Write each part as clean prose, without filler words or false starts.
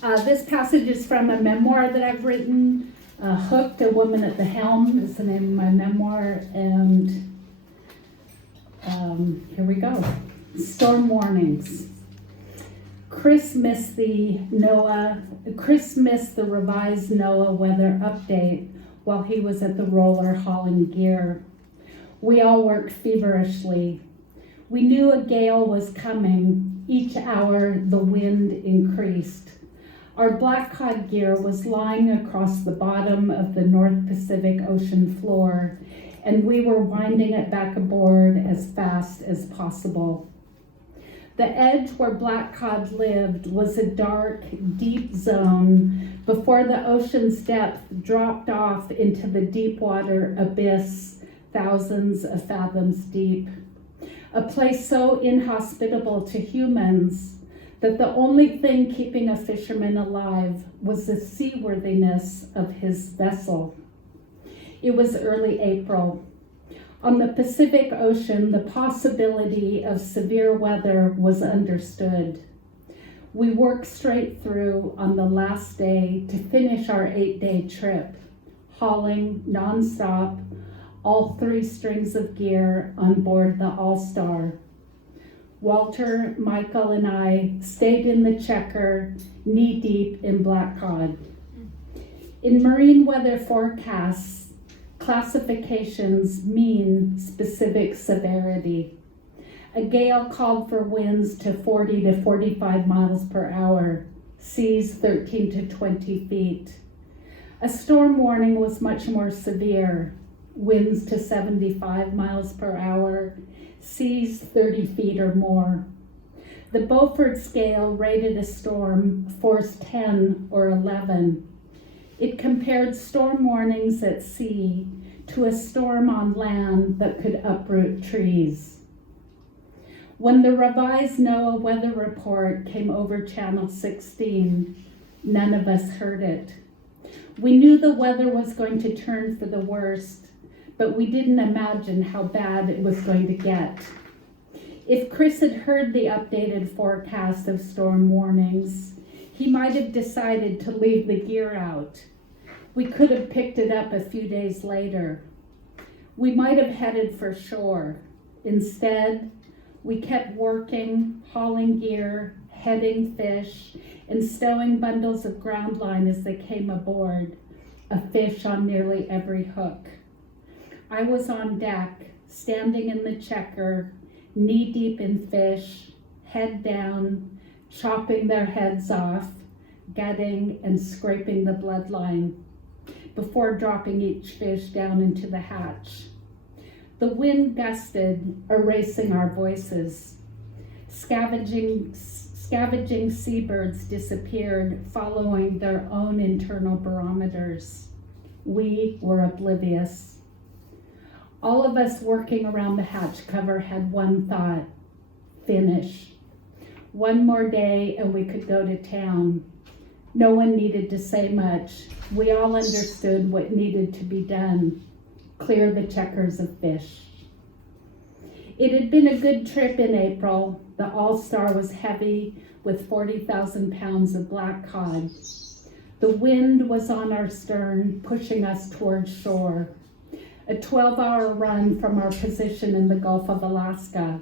This passage is from a memoir that I've written, Hooked, A Woman at the Helm is the name of my memoir, and here we go. Storm warnings. Chris missed the revised NOAA weather update while he was at the roller hauling gear. We all worked feverishly. We knew a gale was coming. Each hour the wind increased. Our black cod gear was lying across the bottom of the North Pacific Ocean floor, and we were winding it back aboard as fast as possible. The edge where black cod lived was a dark, deep zone before the ocean's depth dropped off into the deep water abyss, thousands of fathoms deep. A place so inhospitable to humans that the only thing keeping a fisherman alive was the seaworthiness of his vessel. It was early April. On the Pacific Ocean, the possibility of severe weather was understood. We worked straight through on the last day to finish our 8-day trip, hauling nonstop, all 3 strings of gear on board the All-Star. Walter, Michael, and I stayed in the checker, knee-deep in black cod. In marine weather forecasts, classifications mean specific severity. A gale called for winds to 40 to 45 miles per hour, seas 13 to 20 feet. A storm warning was much more severe, winds to 75 miles per hour, seas 30 feet or more. The Beaufort scale rated a storm force 10 or 11. It compared storm warnings at sea to a storm on land that could uproot trees. When the revised NOAA weather report came over Channel 16, none of us heard it. We knew the weather was going to turn for the worst, but we didn't imagine how bad it was going to get. If Chris had heard the updated forecast of storm warnings, he might have decided to leave the gear out. We could have picked it up a few days later. We might have headed for shore. Instead, we kept working, hauling gear, heading fish, and stowing bundles of ground line as they came aboard, a fish on nearly every hook. I was on deck, standing in the checker, knee-deep in fish, head down, chopping their heads off, gutting and scraping the bloodline, before dropping each fish down into the hatch. The wind gusted, erasing our voices. Scavenging seabirds disappeared, following their own internal barometers. We were oblivious. All of us working around the hatch cover had one thought: finish. One more day and we could go to town. No one needed to say much. We all understood what needed to be done: clear the checkers of fish. It had been a good trip in April. The All-Star was heavy with 40,000 pounds of black cod. The wind was on our stern, pushing us towards shore. A 12-hour run from our position in the Gulf of Alaska.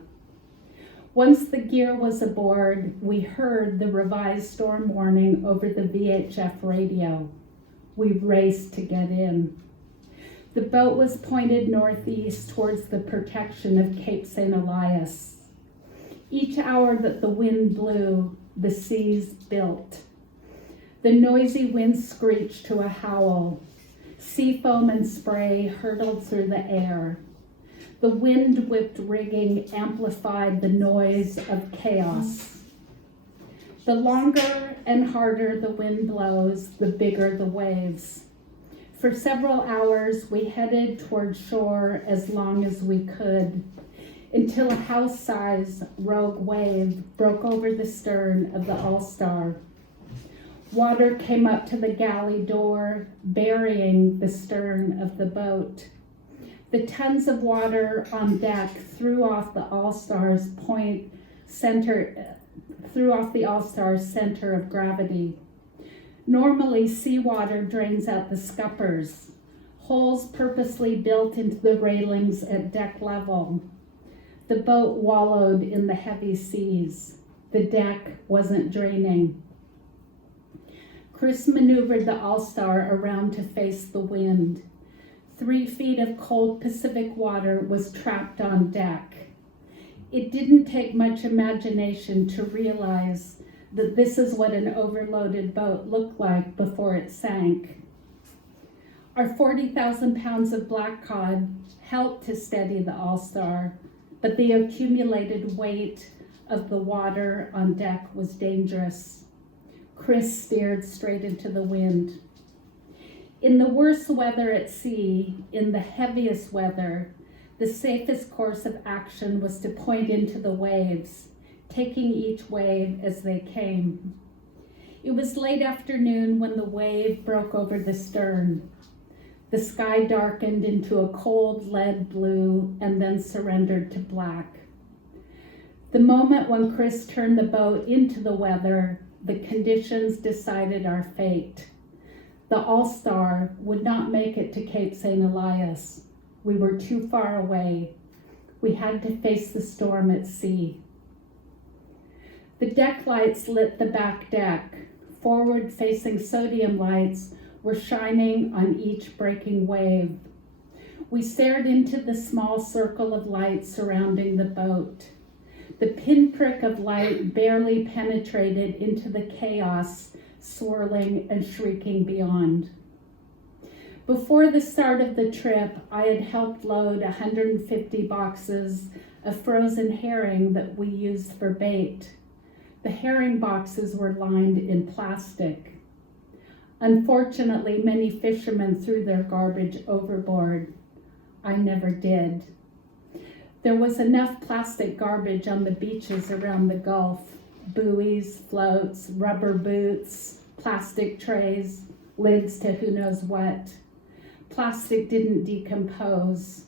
Once the gear was aboard, we heard the revised storm warning over the VHF radio. We raced to get in. The boat was pointed northeast towards the protection of Cape St. Elias. Each hour that the wind blew, the seas built. The noisy wind screeched to a howl. Sea foam and spray hurtled through the air. The wind-whipped rigging amplified the noise of chaos. The longer and harder the wind blows, the bigger the waves. For several hours, we headed toward shore as long as we could, until a house-sized rogue wave broke over the stern of the All-Star. Water came up to the galley door, burying the stern of the boat. The tons of water on deck threw off the All-Star's center of gravity. Normally, seawater drains out the scuppers, holes purposely built into the railings at deck level. The boat wallowed in the heavy seas. The deck wasn't draining. Chris maneuvered the All-Star around to face the wind. 3 feet of cold Pacific water was trapped on deck. It didn't take much imagination to realize that this is what an overloaded boat looked like before it sank. Our 40,000 pounds of black cod helped to steady the All-Star, but the accumulated weight of the water on deck was dangerous. Chris steered straight into the wind. In the worst weather at sea, in the heaviest weather, the safest course of action was to point into the waves, taking each wave as they came. It was late afternoon when the wave broke over the stern. The sky darkened into a cold lead blue and then surrendered to black. The moment when Chris turned the boat into the weather, the conditions decided our fate. The All-Star would not make it to Cape St. Elias. We were too far away. We had to face the storm at sea. The deck lights lit the back deck. Forward-facing sodium lights were shining on each breaking wave. We stared into the small circle of light surrounding the boat. The pinprick of light barely penetrated into the chaos swirling and shrieking beyond. Before the start of the trip, I had helped load 150 boxes of frozen herring that we used for bait. The herring boxes were lined in plastic. Unfortunately, many fishermen threw their garbage overboard. I never did. There was enough plastic garbage on the beaches around the Gulf: buoys, floats, rubber boots, plastic trays, lids to who knows what. Plastic didn't decompose.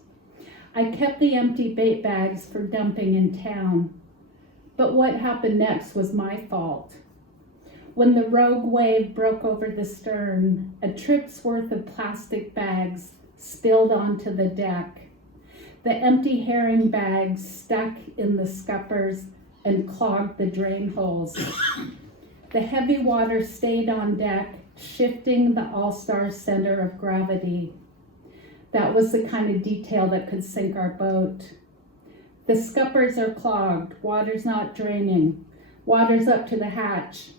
I kept the empty bait bags for dumping in town. But what happened next was my fault. When the rogue wave broke over the stern, a trip's worth of plastic bags spilled onto the deck. The empty herring bags stuck in the scuppers and clogged the drain holes. The heavy water stayed on deck, shifting the All-Star's center of gravity. That was the kind of detail that could sink our boat. The scuppers are clogged, water's not draining, water's up to the hatch.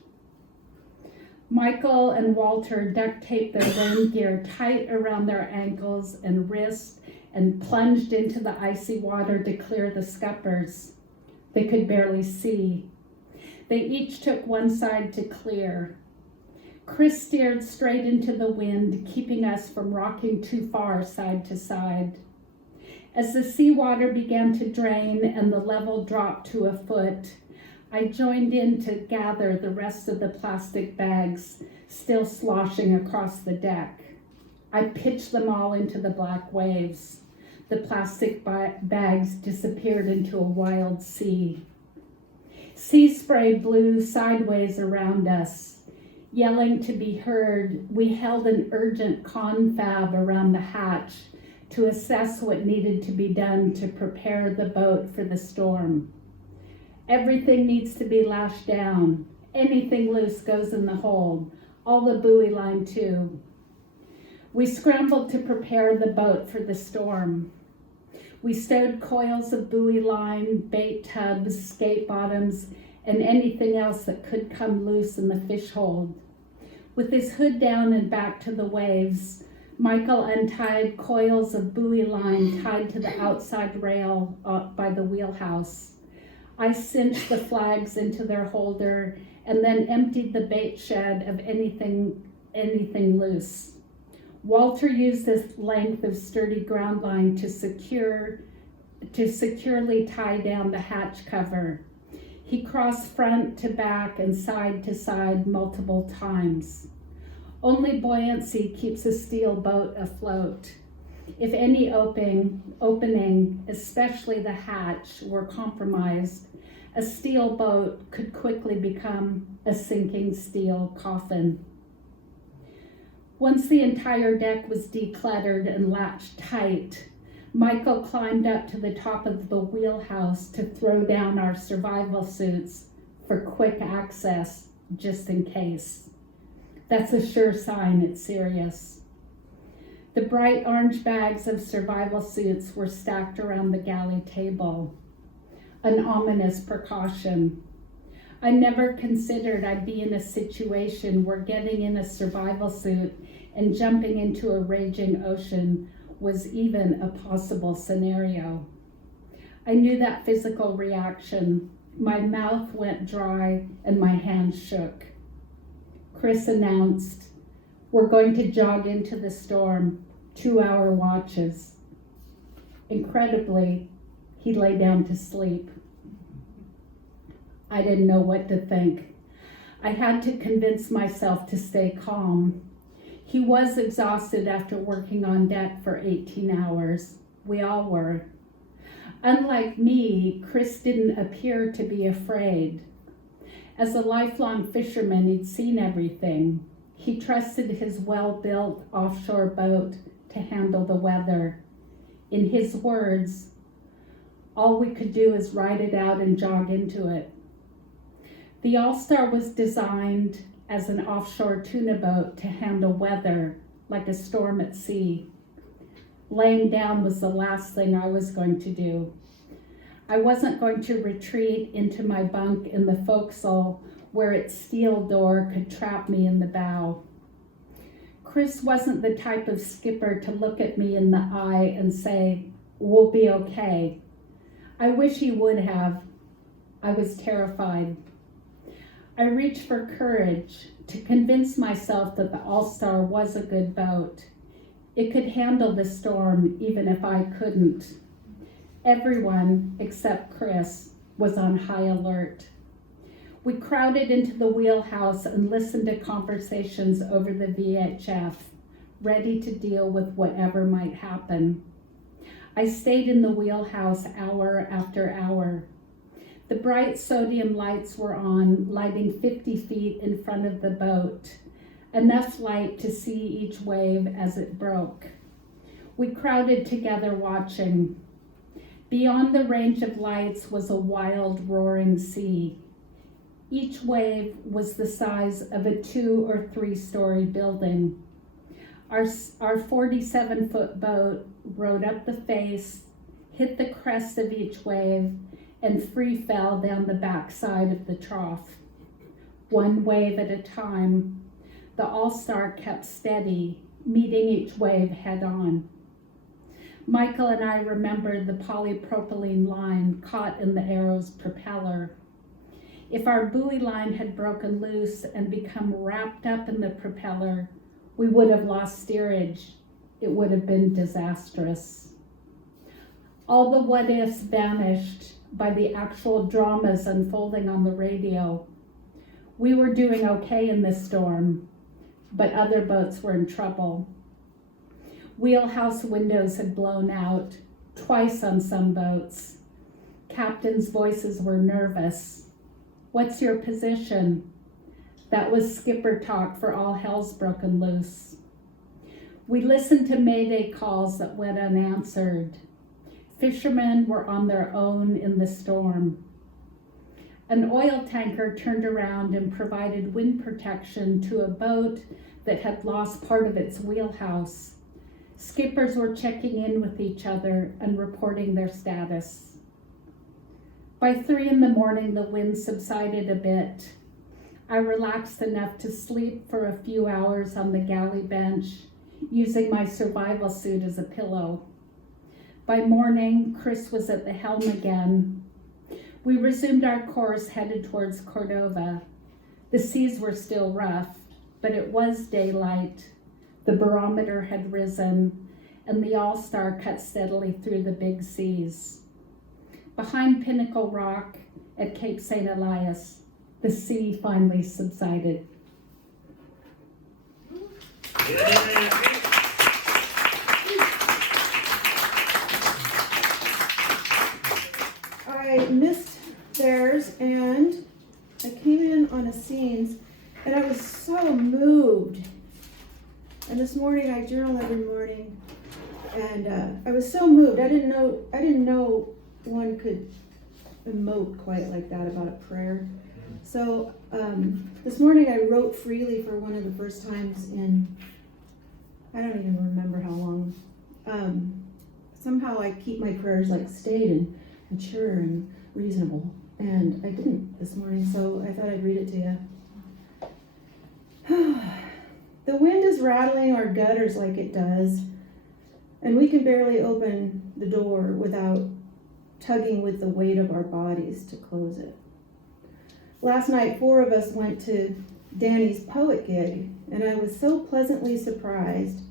Michael and Walter duct taped their rain gear tight around their ankles and wrists and plunged into the icy water to clear the scuppers. They could barely see. They each took one side to clear. Chris steered straight into the wind, keeping us from rocking too far side to side. As the seawater began to drain and the level dropped to a foot, I joined in to gather the rest of the plastic bags still sloshing across the deck. I pitched them all into the black waves. The plastic bags disappeared into a wild sea. Sea spray blew sideways around us. Yelling to be heard, we held an urgent confab around the hatch to assess what needed to be done to prepare the boat for the storm. Everything needs to be lashed down. Anything loose goes in the hold. All the buoy line too. We scrambled to prepare the boat for the storm. We stowed coils of buoy line, bait tubs, skate bottoms, and anything else that could come loose in the fish hold. With his hood down and back to the waves, Michael untied coils of buoy line tied to the outside rail by the wheelhouse. I cinched the flags into their holder and then emptied the bait shed of anything loose. Walter used this length of sturdy ground line to securely tie down the hatch cover. He crossed front to back and side to side multiple times. Only buoyancy keeps a steel boat afloat. If any opening, especially the hatch, were compromised, a steel boat could quickly become a sinking steel coffin. Once the entire deck was decluttered and latched tight, Michael climbed up to the top of the wheelhouse to throw down our survival suits for quick access, just in case. That's a sure sign it's serious. The bright orange bags of survival suits were stacked around the galley table, an ominous precaution. I never considered I'd be in a situation where getting in a survival suit and jumping into a raging ocean was even a possible scenario. I knew that physical reaction. My mouth went dry and my hands shook. Chris announced, "We're going to jog into the storm, 2-hour watches." Incredibly, he lay down to sleep. I didn't know what to think. I had to convince myself to stay calm. He was exhausted after working on deck for 18 hours. We all were. Unlike me, Chris didn't appear to be afraid. As a lifelong fisherman, he'd seen everything. He trusted his well-built offshore boat to handle the weather. In his words, all we could do is ride it out and jog into it. The All-Star was designed as an offshore tuna boat to handle weather like a storm at sea. Laying down was the last thing I was going to do. I wasn't going to retreat into my bunk in the forecastle where its steel door could trap me in the bow. Chris wasn't the type of skipper to look at me in the eye and say, "We'll be okay." I wish he would have. I was terrified. I reached for courage to convince myself that the All-Star was a good boat. It could handle the storm even if I couldn't. Everyone, except Chris, was on high alert. We crowded into the wheelhouse and listened to conversations over the VHF, ready to deal with whatever might happen. I stayed in the wheelhouse hour after hour. The bright sodium lights were on, lighting 50 feet in front of the boat, enough light to see each wave as it broke. We crowded together watching. Beyond the range of lights was a wild, roaring sea. Each wave was the size of a 2 or 3-story building. Our 47-foot boat rode up the face, hit the crest of each wave, and free fell down the backside of the trough. One wave at a time, the All-Star kept steady, meeting each wave head on. Michael and I remembered the polypropylene line caught in the Arrow's propeller. If our buoy line had broken loose and become wrapped up in the propeller, we would have lost steerage. It would have been disastrous. All the what-ifs vanished by the actual dramas unfolding on the radio. We were doing okay in this storm, but other boats were in trouble. Wheelhouse windows had blown out, twice on some boats. Captains' voices were nervous. "What's your position?" That was skipper talk for all hell's broken loose. We listened to mayday calls that went unanswered. Fishermen were on their own in the storm. An oil tanker turned around and provided wind protection to a boat that had lost part of its wheelhouse. Skippers were checking in with each other and reporting their status. By 3 a.m, the wind subsided a bit. I relaxed enough to sleep for a few hours on the galley bench, using my survival suit as a pillow. By morning, Chris was at the helm again. We resumed our course headed towards Cordova. The seas were still rough, but it was daylight. The barometer had risen, and the All-Star cut steadily through the big seas. Behind Pinnacle Rock at Cape St. Elias, the sea finally subsided. I missed theirs, and I came in on a scenes, and I was so moved. And this morning I journal every morning, and I was so moved. I didn't know one could emote quite like that about a prayer. So this morning I wrote freely for one of the first times in, I don't even remember how long. Somehow I keep my prayers like staid and mature and reasonable, and I didn't this morning, so I thought I'd read it to you. The wind is rattling our gutters like it does, and we can barely open the door without tugging with the weight of our bodies to close it. Last night, 4 of us went to Danny's poet gig, and I was so pleasantly surprised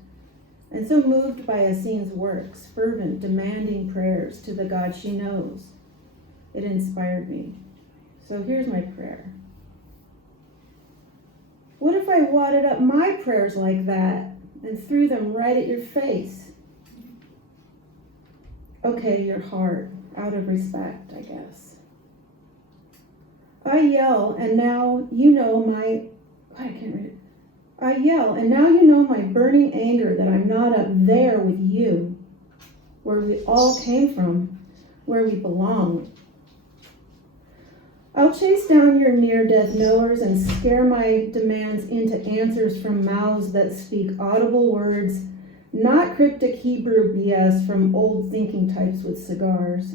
and so moved by Assine's works, fervent, demanding prayers to the God she knows. It inspired me. So here's my prayer. What if I wadded up my prayers like that and threw them right at your face? Okay, your heart, out of respect, I guess. I yell, and now you know my... I can't read it. I yell, and now you know my burning anger that I'm not up there with you, where we all came from, where we belong. I'll chase down your near-death knowers and scare my demands into answers from mouths that speak audible words, not cryptic Hebrew BS from old thinking types with cigars.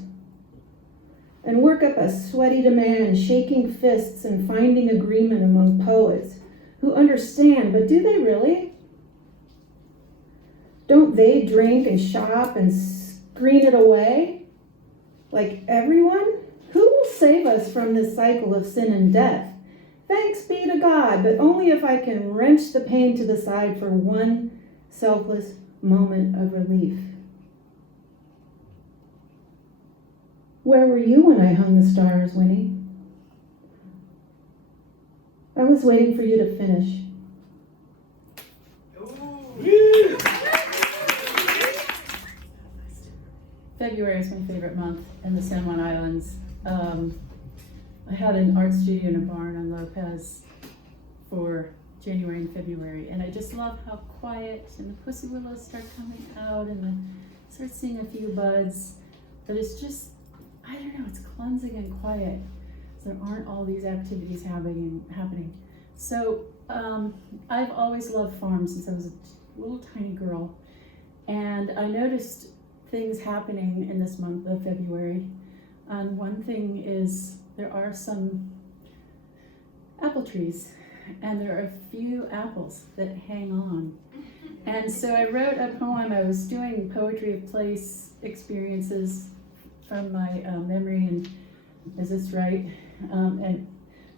And work up a sweaty demand and shaking fists and finding agreement among poets who understand, but do they really? Don't they drink and shop and screen it away? Like everyone? Who will save us from this cycle of sin and death? Thanks be to God, but only if I can wrench the pain to the side for one selfless moment of relief. Where were you when I hung the stars, Winnie? I was waiting for you to finish. February is my favorite month in the San Juan Islands. I had an art studio in a barn on Lopez for January and February, and I just love how quiet, and the pussy willows start coming out, and I start seeing a few buds, but it's just, I don't know, it's cleansing and quiet. So there aren't all these activities happening. So I've always loved farms since I was a little tiny girl, and I noticed things happening in this month of February. And one thing is there are some apple trees, and there are a few apples that hang on. And so I wrote a poem. I was doing poetry of place experiences from my memory, and is this right? And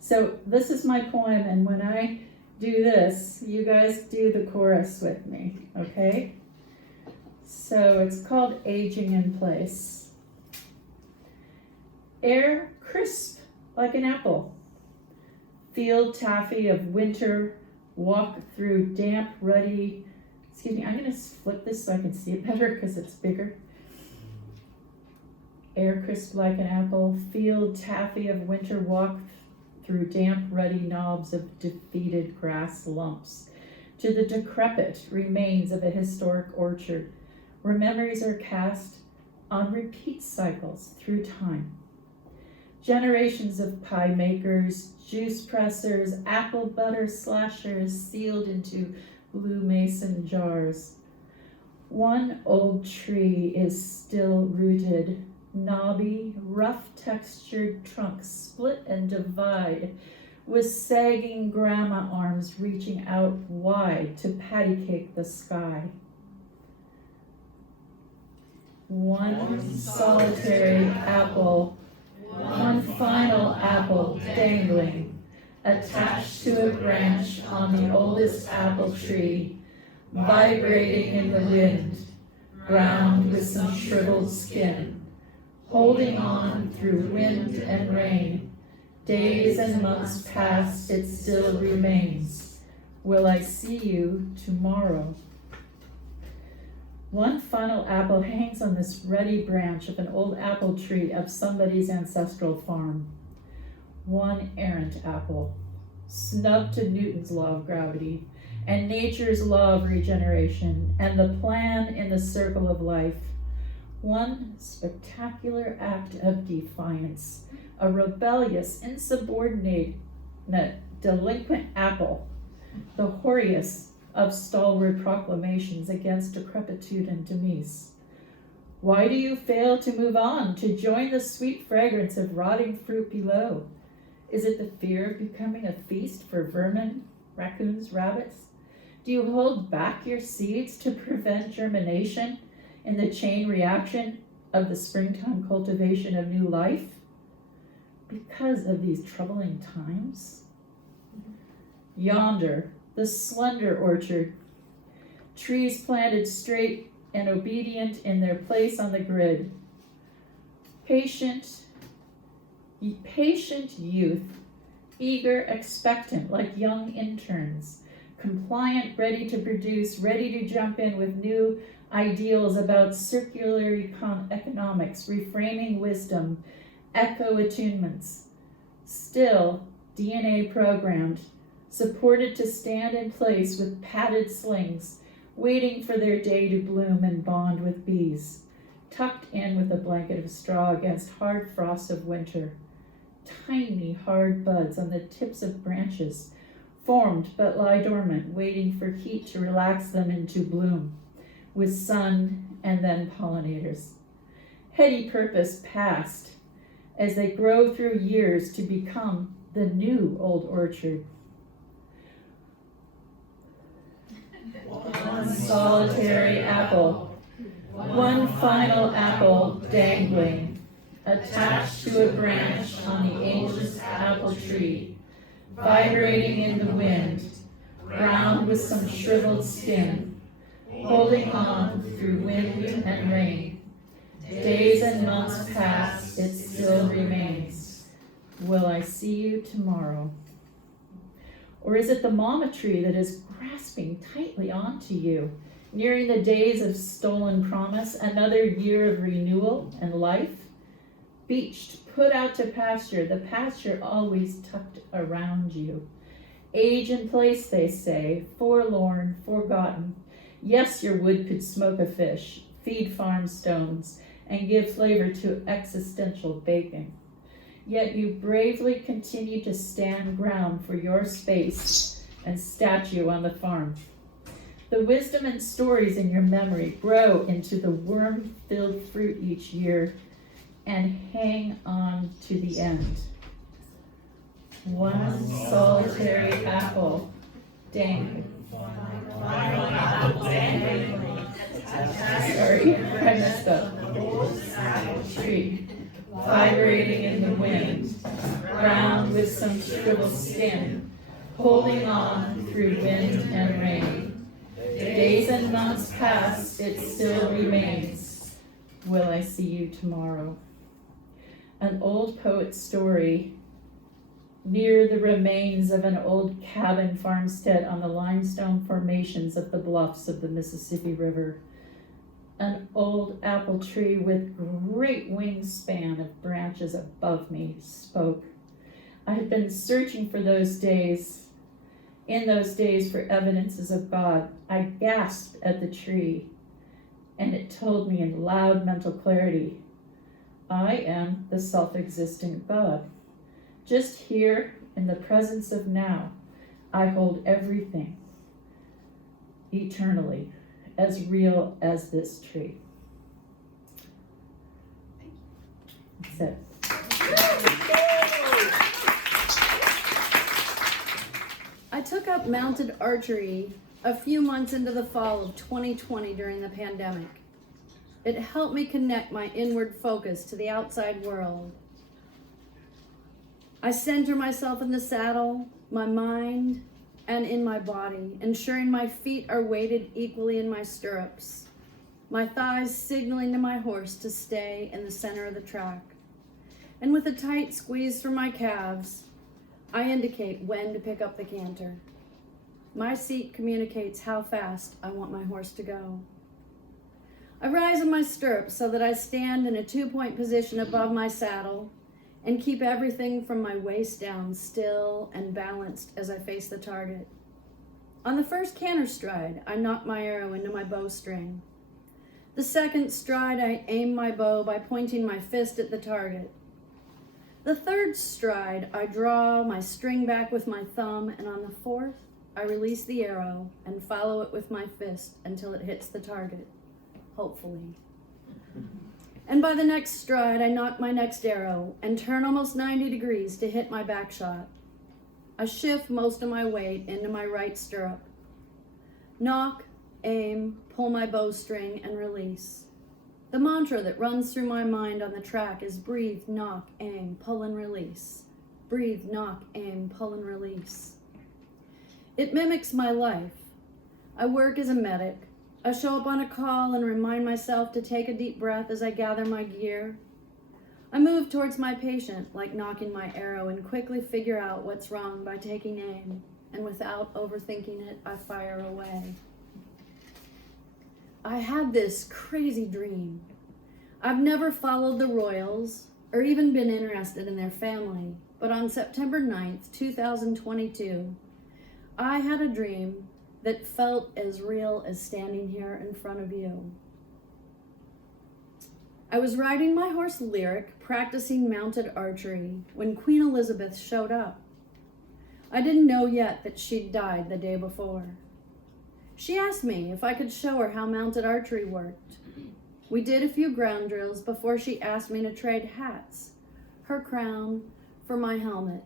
so this is my poem, and when I do this, you guys do the chorus with me, okay? So it's called Aging in Place. Air crisp like an apple. Field taffy of winter, walk through damp, ruddy, I'm gonna flip this so I can see it better because it's bigger. Air crisp like an apple, field taffy of winter, walk through damp, ruddy knobs of defeated grass lumps, to the decrepit remains of a historic orchard, where memories are cast on repeat cycles through time. Generations of pie makers, juice pressers, apple butter slashers sealed into blue mason jars. One old tree is still rooted, knobby, rough-textured trunks split and divide, with sagging grandma arms reaching out wide to patty cake the sky. One solitary apple, one final apple dangling, attached to a branch on the oldest apple tree, vibrating in the wind, browned with some shriveled skin, holding on through wind and rain. Days and months past, it still remains. Will I see you tomorrow? One final apple hangs on this ruddy branch of an old apple tree of somebody's ancestral farm. One errant apple, snubbed to Newton's law of gravity, and nature's law of regeneration, and the plan in the circle of life. One spectacular act of defiance, a rebellious, insubordinate, delinquent apple, the hoariest of stalwart proclamations against decrepitude and demise. Why do you fail to move on, to join the sweet fragrance of rotting fruit below? Is it the fear of becoming a feast for vermin, raccoons, rabbits? Do you hold back your seeds to prevent germination in the chain reaction of the springtime cultivation of new life? Because of these troubling times? Yonder, the slender orchard, trees planted straight and obedient in their place on the grid. Patient youth, eager, expectant, like young interns, compliant, ready to produce, ready to jump in with new ideals about circular economics, reframing wisdom, echo attunements. Still, DNA programmed, supported to stand in place with padded slings, waiting for their day to bloom and bond with bees, tucked in with a blanket of straw against hard frosts of winter. Tiny, hard buds on the tips of branches, formed but lie dormant, waiting for heat to relax them into bloom, with sun and then pollinators. Heady purpose past, as they grow through years to become the new old orchard. One solitary apple, one final apple dangling, attached to a branch on the ageless apple tree, vibrating in the wind, browned with some shriveled skin, holding on through wind and rain. Days and months pass, it still remains. Will I see you tomorrow? Or is it the mama tree that is grasping tightly onto you, nearing the days of stolen promise, another year of renewal and life? Beached, put out to pasture, the pasture always tucked around you. Age and place, they say, forlorn, forgotten. Yes, your wood could smoke a fish, feed farm stones, and give flavor to existential baking. Yet you bravely continue to stand ground for your space and statue on the farm. The wisdom and stories in your memory grow into the worm-filled fruit each year and hang on to the end. One solitary apple dangling. Sorry, I messed up. Tree, vibrating in the wind, brown with some shriveled skin, holding on through wind and rain. Days and months pass, it still remains. Will I see you tomorrow? An old poet's story near the remains of an old cabin farmstead on the limestone formations of the bluffs of the Mississippi River. An old apple tree with great wingspan of branches above me spoke. I had been searching for those days, for evidences of God. I gasped at the tree, and it told me in loud mental clarity, I am the self-existent God. Just here in the presence of now, I hold everything eternally, as real as this tree. That's it. I took up mounted archery a few months into the fall of 2020 during the pandemic. It helped me connect my inward focus to the outside world. I center myself in the saddle, my mind, and in my body, ensuring my feet are weighted equally in my stirrups, my thighs signaling to my horse to stay in the center of the track. And with a tight squeeze from my calves, I indicate when to pick up the canter. My seat communicates how fast I want my horse to go. I rise in my stirrups so that I stand in a 2-point position above my saddle and keep everything from my waist down still and balanced as I face the target. On the first canter stride, I knock my arrow into my bowstring. The second stride, I aim my bow by pointing my fist at the target. The third stride, I draw my string back with my thumb, and on the fourth, I release the arrow and follow it with my fist until it hits the target, hopefully. And by the next stride, I knock my next arrow and turn almost 90 degrees to hit my back shot. I shift most of my weight into my right stirrup. Knock, aim, pull my bowstring, and release. The mantra that runs through my mind on the track is breathe, knock, aim, pull, and release. Breathe, knock, aim, pull, and release. It mimics my life. I work as a medic. I show up on a call and remind myself to take a deep breath as I gather my gear. I move towards my patient, like knocking my arrow, and quickly figure out what's wrong by taking aim, and without overthinking it, I fire away. I had this crazy dream. I've never followed the royals or even been interested in their family, but on September 9th, 2022, I had a dream that felt as real as standing here in front of you. I was riding my horse Lyric, practicing mounted archery, when Queen Elizabeth showed up. I didn't know yet that she'd died the day before. She asked me if I could show her how mounted archery worked. We did a few ground drills before she asked me to trade hats, her crown for my helmet.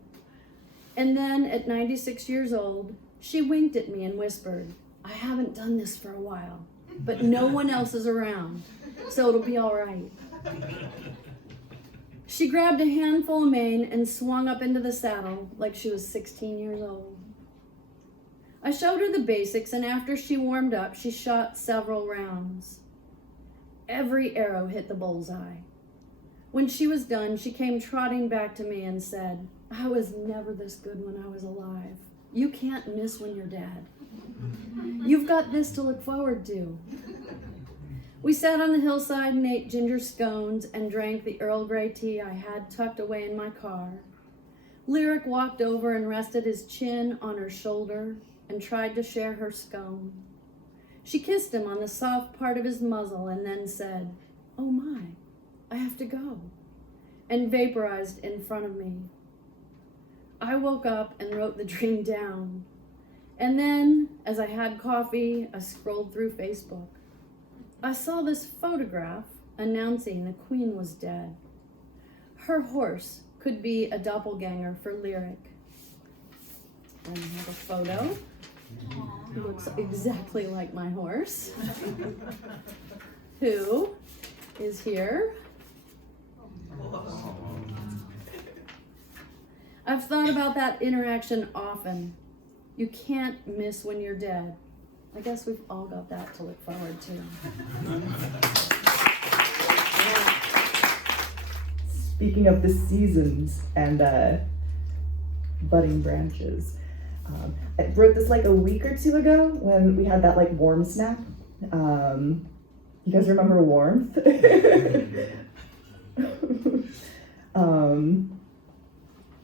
And then at 96 years old, she winked at me and whispered, "I haven't done this for a while, but no one else is around, so it'll be all right." She grabbed a handful of mane and swung up into the saddle like she was 16 years old. I showed her the basics, and after she warmed up, she shot several rounds. Every arrow hit the bullseye. When she was done, she came trotting back to me and said, "I was never this good when I was alive. You can't miss when you're dead. You've got this to look forward to." We sat on the hillside and ate ginger scones and drank the Earl Grey tea I had tucked away in my car. Lyric walked over and rested his chin on her shoulder and tried to share her scone. She kissed him on the soft part of his muzzle and then said, "Oh my, I have to go," and vaporized in front of me. I woke up and wrote the dream down. And then, as I had coffee, I scrolled through Facebook. I saw this photograph announcing the Queen was dead. Her horse could be a doppelganger for Lyric. And I have a photo. He looks exactly like my horse, who is here. I've thought about that interaction often. You can't miss when you're dead. I guess we've all got that to look forward to. Speaking of the seasons and budding branches, I wrote this like a week or two ago when we had that like warm snap. You guys remember warmth?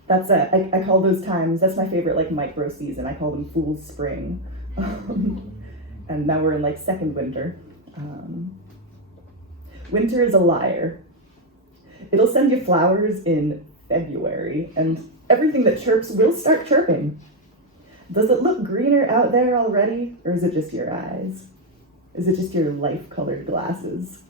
That's it. I call those times, that's my favorite like micro season. I call them Fool's Spring. And now we're in like second winter. Winter is a liar. It'll send you flowers in February, and everything that chirps will start chirping. Does it look greener out there already, or is it just your eyes? Is it just your life-colored glasses?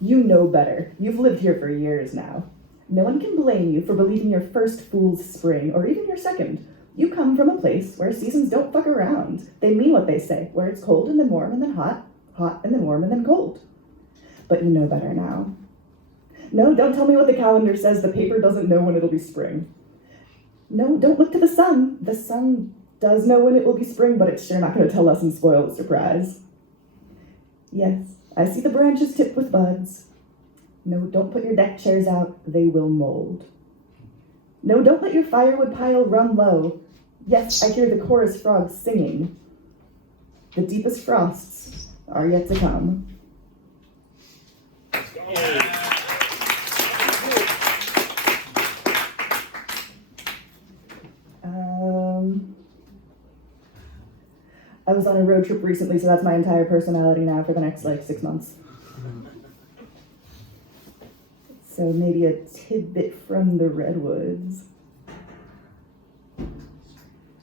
You know better. You've lived here for years now. No one can blame you for believing your first Fool's Spring, or even your second. You come from a place where seasons don't fuck around. They mean what they say, where it's cold and then warm and then hot, hot and then warm and then cold. But you know better now. No, don't tell me what the calendar says. The paper doesn't know when it'll be spring. No, don't look to the sun. The sun does know when it will be spring, but it's sure not going to tell us and spoil the surprise. Yes, I see the branches tipped with buds. No, don't put your deck chairs out. They will mold. No, don't let your firewood pile run low. Yes, I hear the chorus frogs singing. The deepest frosts are yet to come. I was on a road trip recently, so that's my entire personality now for the next, 6 months. So maybe a tidbit from the redwoods.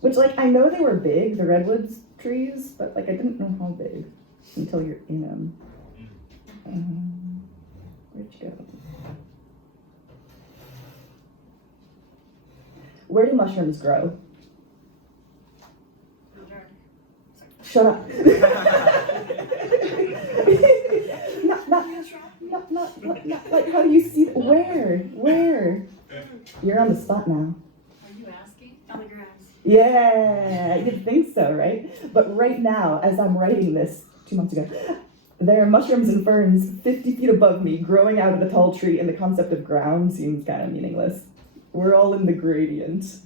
Which, I know they were big, the redwoods trees, but, I didn't know how big until you're in them. Where'd you go? Where do mushrooms grow? Shut up. not, how do you see, where? You're on the spot now. Are you asking? On the grass. Yeah, you'd think so, right? But right now, as I'm writing this 2 months ago, there are mushrooms and ferns 50 feet above me growing out of the tall tree, and the concept of ground seems kind of meaningless. We're all in the gradient.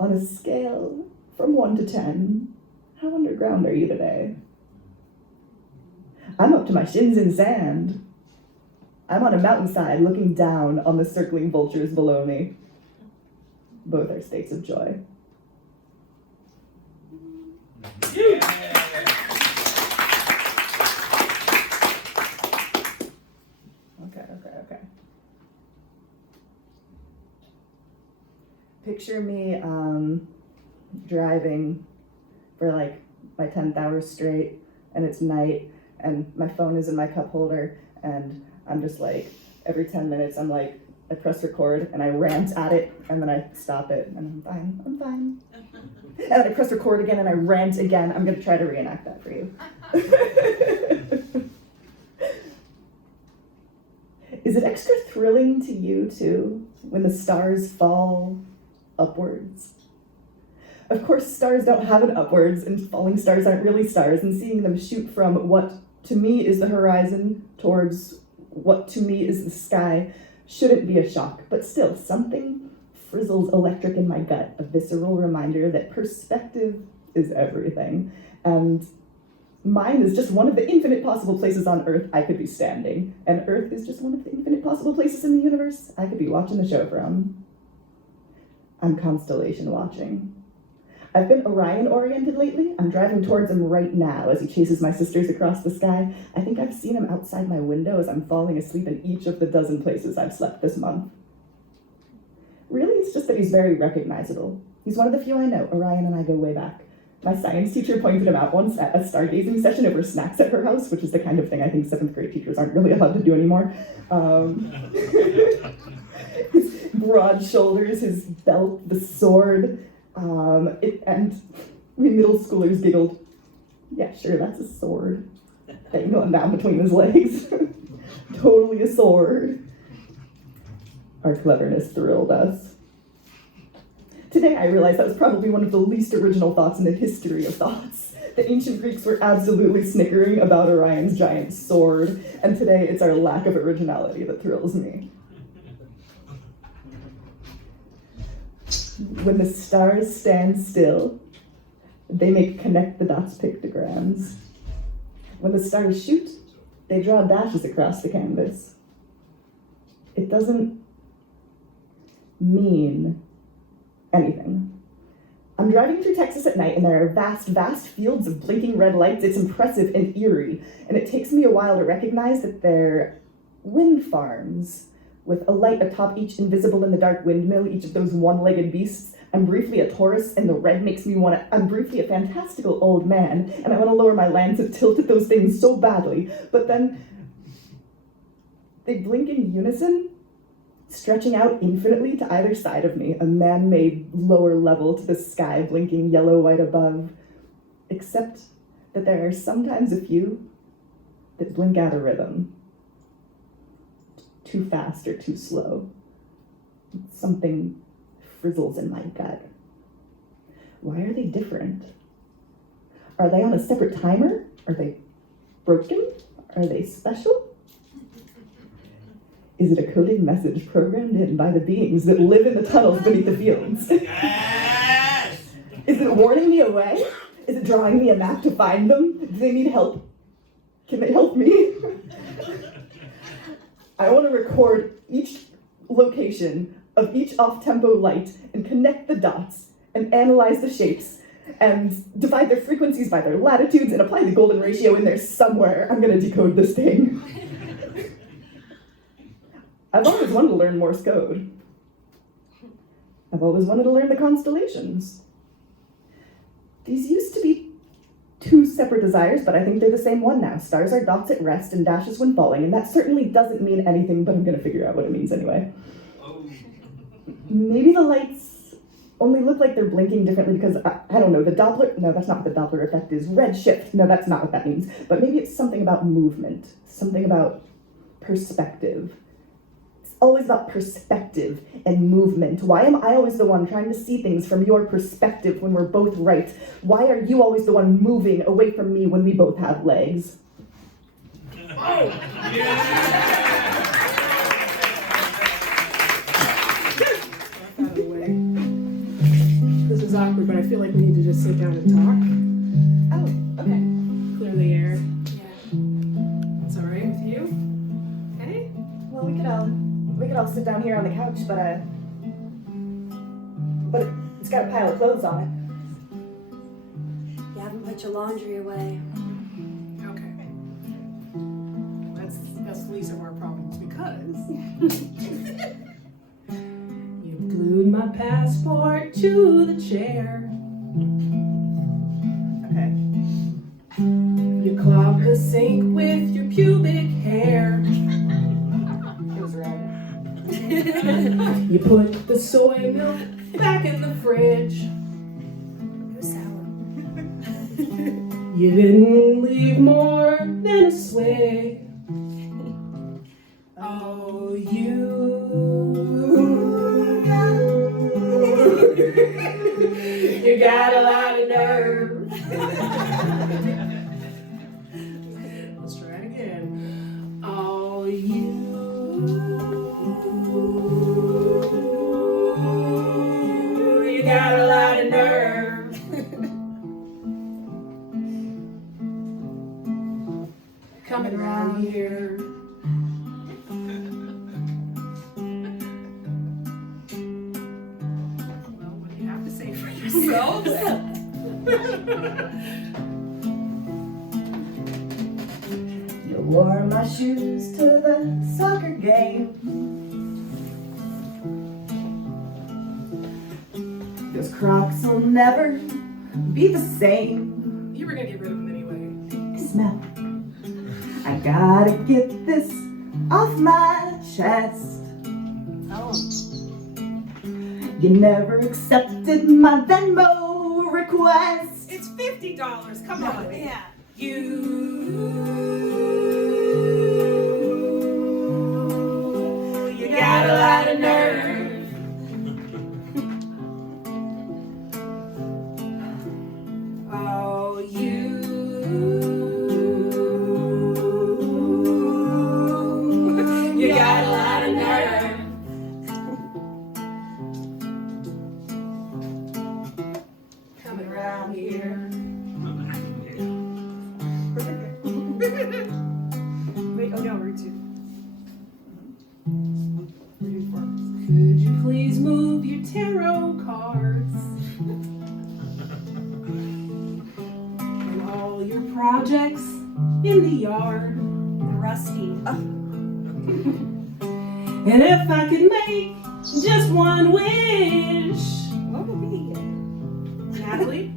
On a scale from 1 to 10, how underground are you today? I'm up to my shins in sand. I'm on a mountainside looking down on the circling vultures below me. Both are states of joy. Okay. Picture me driving for my 10th hour straight, and it's night, and my phone is in my cup holder, and I'm just every 10 minutes I'm I press record and I rant at it, and then I stop it, and I'm fine. And then I press record again and I rant again. I'm gonna try to reenact that for you. Is it extra thrilling to you too when the stars fall upwards? Of course, stars don't have an upwards, and falling stars aren't really stars, and seeing them shoot from what to me is the horizon towards what to me is the sky shouldn't be a shock, but still, something frizzles electric in my gut, a visceral reminder that perspective is everything, and mine is just one of the infinite possible places on Earth I could be standing, and Earth is just one of the infinite possible places in the universe I could be watching the show from. I'm constellation watching. I've been Orion-oriented lately. I'm driving towards him right now as he chases my sisters across the sky. I think I've seen him outside my window as I'm falling asleep in each of the dozen places I've slept this month. Really, it's just that he's very recognizable. He's one of the few I know. Orion and I go way back. My science teacher pointed him out once at a stargazing session over snacks at her house, which is the kind of thing I think 7th grade teachers aren't really allowed to do anymore. His broad shoulders, his belt, the sword, and we middle schoolers giggled. Yeah, sure, that's a sword. Dangling down between his legs. Totally a sword. Our cleverness thrilled us. Today I realized that was probably one of the least original thoughts in the history of thoughts. The ancient Greeks were absolutely snickering about Orion's giant sword, and today it's our lack of originality that thrills me. When the stars stand still, they make connect the dots pictograms. When the stars shoot, they draw dashes across the canvas. It doesn't mean anything. I'm driving through Texas at night, and there are vast, vast fields of blinking red lights. It's impressive and eerie, and it takes me a while to recognize that they're wind farms, with a light atop each invisible in the dark windmill, each of those one-legged beasts. I'm briefly a Taurus, and the red makes me I'm briefly a fantastical old man, and I want to lower my lens and tilt at those things so badly, but then they blink in unison, stretching out infinitely to either side of me, a man-made lower level to the sky, blinking yellow-white above, except that there are sometimes a few that blink out of rhythm. Too fast or too slow. Something frizzles in my gut. Why are they different? Are they on a separate timer? Are they broken? Are they special? Is it a coded message programmed in by the beings that live in the tunnels beneath the fields? Yes! Is it warning me away? Is it drawing me a map to find them? Do they need help? Can they help me? I want to record each location of each off-tempo light and connect the dots and analyze the shapes and divide their frequencies by their latitudes and apply the golden ratio in there somewhere. I'm gonna decode this thing. I've always wanted to learn Morse code. I've always wanted to learn the constellations. These used to be two separate desires, but I think they're the same one now. Stars are dots at rest and dashes when falling, and that certainly doesn't mean anything, but I'm gonna figure out what it means anyway. Maybe the lights only look like they're blinking differently because, I don't know, the Doppler, no, that's not what the Doppler effect is. Redshift, no, that's not what that means. But maybe it's something about movement, something about perspective. It's always about perspective and movement. Why am I always the one trying to see things from your perspective when we're both right? Why are you always the one moving away from me when we both have legs? Oh! Out of the way. This is awkward, but I feel like we need to just sit down and talk. Oh, okay. Clear the air. Yeah. It's alright with you? Okay? Well, we could all sit down here on the couch, but it's got a pile of clothes on it. You haven't put your laundry away. Okay. That's the least of our problems because you glued my passport to the chair. Okay. You clogged the sink with your pubic hair. It was red. You put the soy milk back in the fridge. It was sour. You didn't leave more than a swig. Oh, you got a lot of nerve. Let's try it again. Oh, you got a lot of nerve. Coming around here. Well, what do you have to say for yourselves? You wore my shoes to the soccer game. Those Crocs will never be the same. You were gonna get rid of them anyway. Smell. I gotta get this off my chest. Oh. You never accepted my Venmo request. It's $50. Come on. Yeah. You got a lot of nerve. Oh, you got a lot of nerve. Coming around here. Wait, oh no, we're two. Could you please move your tarot cards? And all your projects in the yard. Rusty. And if I could make just one wish, What would be it? Natalie,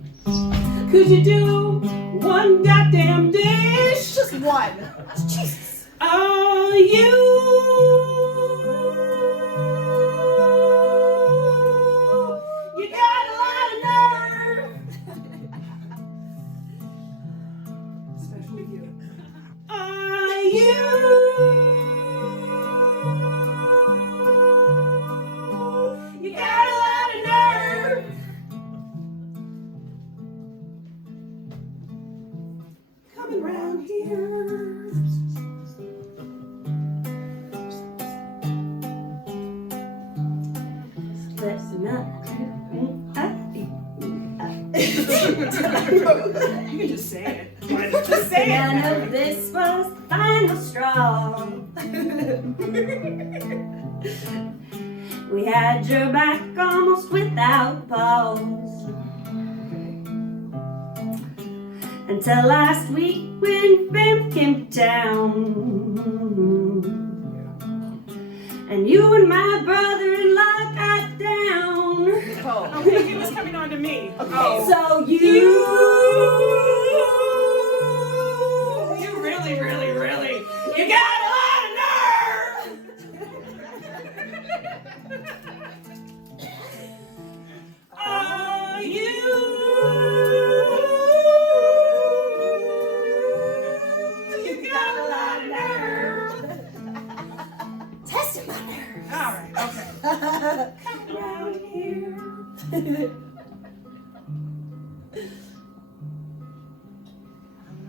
could you do one goddamn dish? Just one. Jesus. Oh, you got a lot of nerve. Especially you. Oh, you got a lot of nerve. Coming round here. Listen up. You can just say it. Just say None of this was the final straw. We had your back almost without pause. until last week when fam came to town. And you and my brother-in-law got down. Okay, he was coming on to me. Okay. So you really, you got a lot of nerve. Oh, you got a lot of nerve. Testing my nerves. All right, okay. Come around here.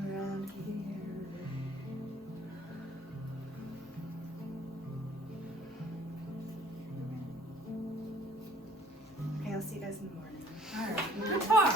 Around here. Okay, I'll see you guys in the morning. All right. Good talk.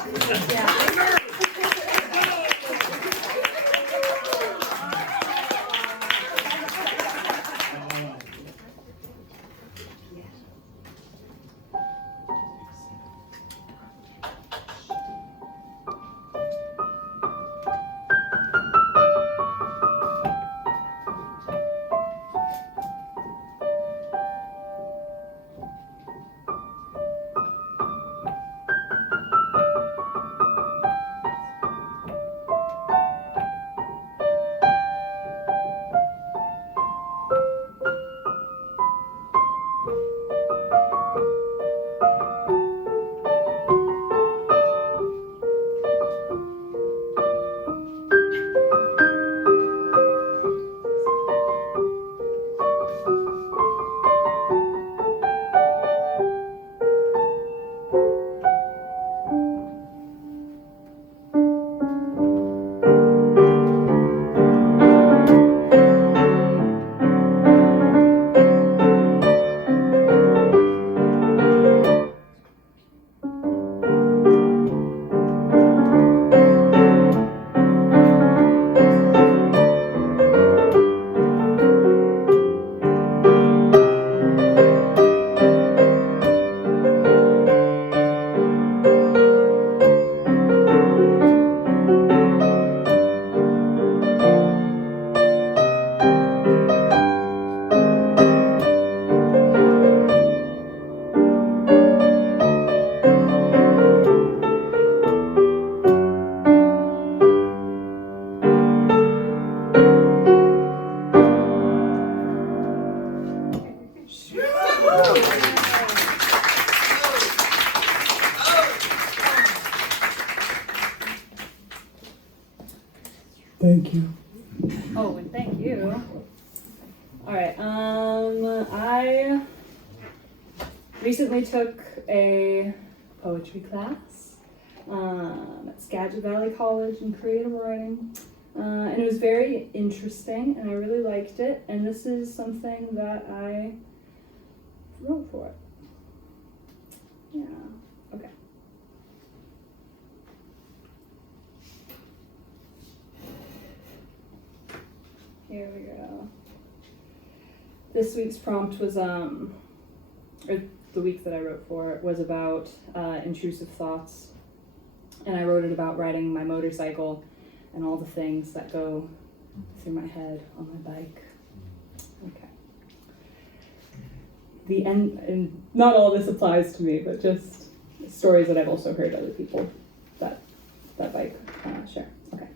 Thank you. Oh, and thank you. All right. I recently took a poetry class at Skagit Valley College in creative writing, and it was very interesting, and I really liked it. And this is something that I wrote for it. Yeah. Okay. Here we go. This week's prompt was, or the week that I wrote for it was about intrusive thoughts. And I wrote it about riding my motorcycle and all the things that go through my head on my bike. Okay. The end, and not all this applies to me, but just stories that I've also heard other people that bike share. Okay.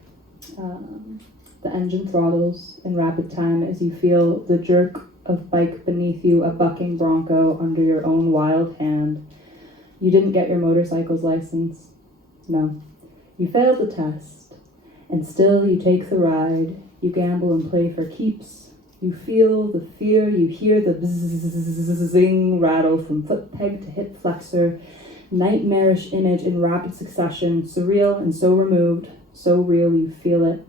The engine throttles in rapid time as you feel the jerk of bike beneath you, a bucking bronco under your own wild hand. You didn't get your motorcycle's license. No. You failed the test, and still you take the ride. You gamble and play for keeps. You feel the fear, you hear the zing rattle from foot peg to hip flexor. Nightmarish image in rapid succession, surreal and so removed, so real you feel it.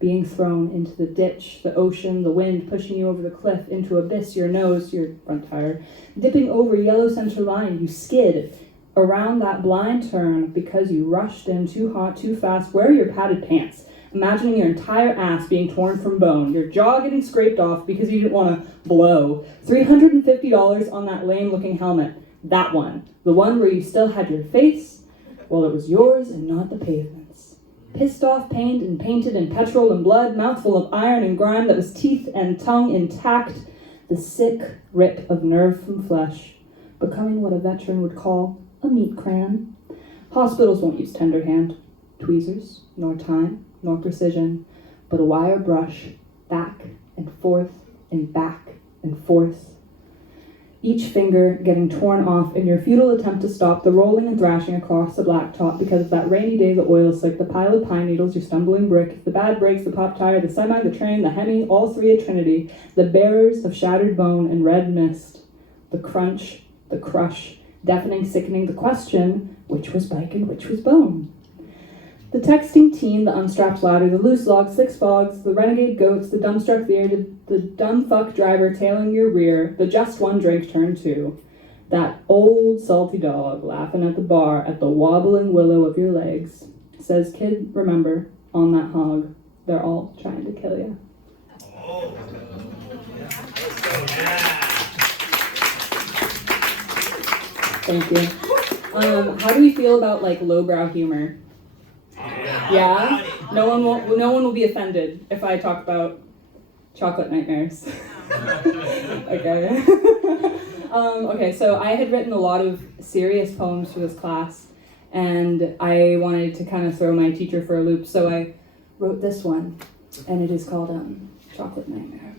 Being thrown into the ditch, the ocean, the wind pushing you over the cliff, into abyss, your nose, your front tire, dipping over yellow center line, you skid around that blind turn because you rushed in too hot, too fast. Where are your padded pants? Imagining your entire ass being torn from bone, your jaw getting scraped off because you didn't want to blow. $350 on that lame-looking helmet. That one. The one where you still had your face, well, it was yours and not the pavement's. Pissed off, pained and painted in petrol and blood, mouthful of iron and grime that was teeth and tongue intact, the sick rip of nerve from flesh, becoming what a veteran would call a meat crayon. Hospitals won't use tender hand, tweezers, nor time, nor precision, but a wire brush, back and forth and back and forth. Each finger getting torn off in your futile attempt to stop the rolling and thrashing across the blacktop because of that rainy day, the oil slick, the pile of pine needles, your stumbling brick, the bad brakes, the pop tire, the semi, the train, the Hemi, all three a trinity, the bearers of shattered bone and red mist, the crunch, the crush, deafening, sickening, the question, which was bike and which was bone? The texting teen, the unstrapped ladder, the loose log, six fogs, the renegade goats, the dumbstruck veer, the dumb fuck driver tailing your rear, the just one drink turn two, that old salty dog laughing at the bar at the wobbling willow of your legs, says, kid, remember, on that hog, they're all trying to kill you. Oh. Thank you. How do we feel about like lowbrow humor? Yeah? No one will be offended if I talk about chocolate nightmares. Okay. Okay, so I had written a lot of serious poems for this class, and I wanted to kind of throw my teacher for a loop, so I wrote this one, and it is called Chocolate Nightmare.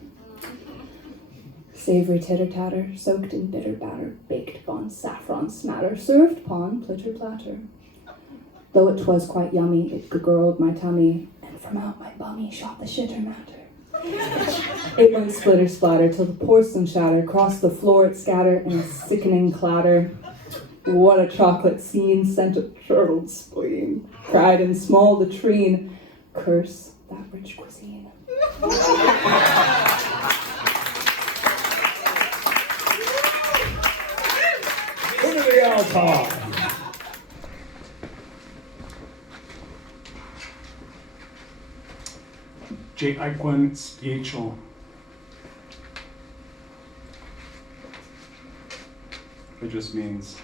Savory titter-tatter, soaked in bitter batter, baked upon saffron smatter, served upon plitter-platter. Though it 'twas quite yummy, it gurgled my tummy, and from out my bummy shot the shitter matter. It went splitter-splatter till the porcelain shattered, across the floor it scattered in a sickening clatter. What a chocolate scene, sent a curdled spleen, cried in small latrine, curse that rich cuisine. Go to the altar. J. Aikwan Stiechel. It just means,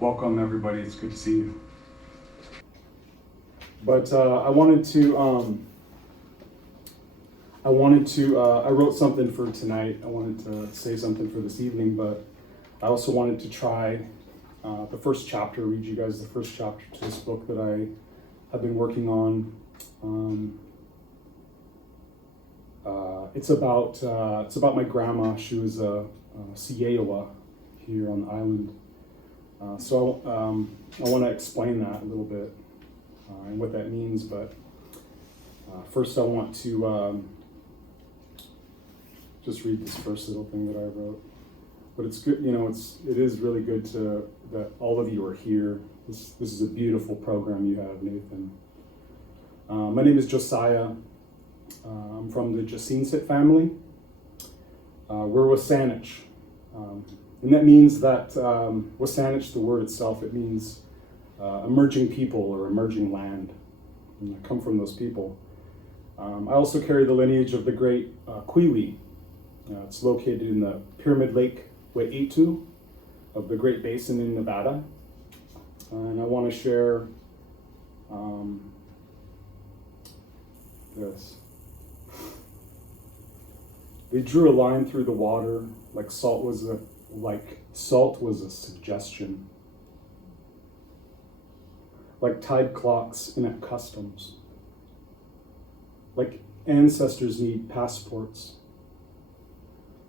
welcome everybody, it's good to see you. But I wrote something for tonight. I wanted to say something for this evening, but I also wanted to try the first chapter, read you guys the first chapter to this book that I have been working on. It's about my grandma. She was a Siewa here on the island. So I want to explain that a little bit and what that means. But first, I want to just read this first little thing that I wrote. But it's good, it is really good that all of you are here. This is a beautiful program you have, Nathan. My name is Josiah. I'm from the Jacinsit family. We're Wasanich. And that means that Wasanich, the word itself, it means emerging people or emerging land. And I come from those people. I also carry the lineage of the great Quiwi. It's located in the Pyramid Lake Wai'itu of the Great Basin in Nevada. And I want to share this. They drew a line through the water like salt was a suggestion. Like tide clocks in at customs. Like ancestors need passports.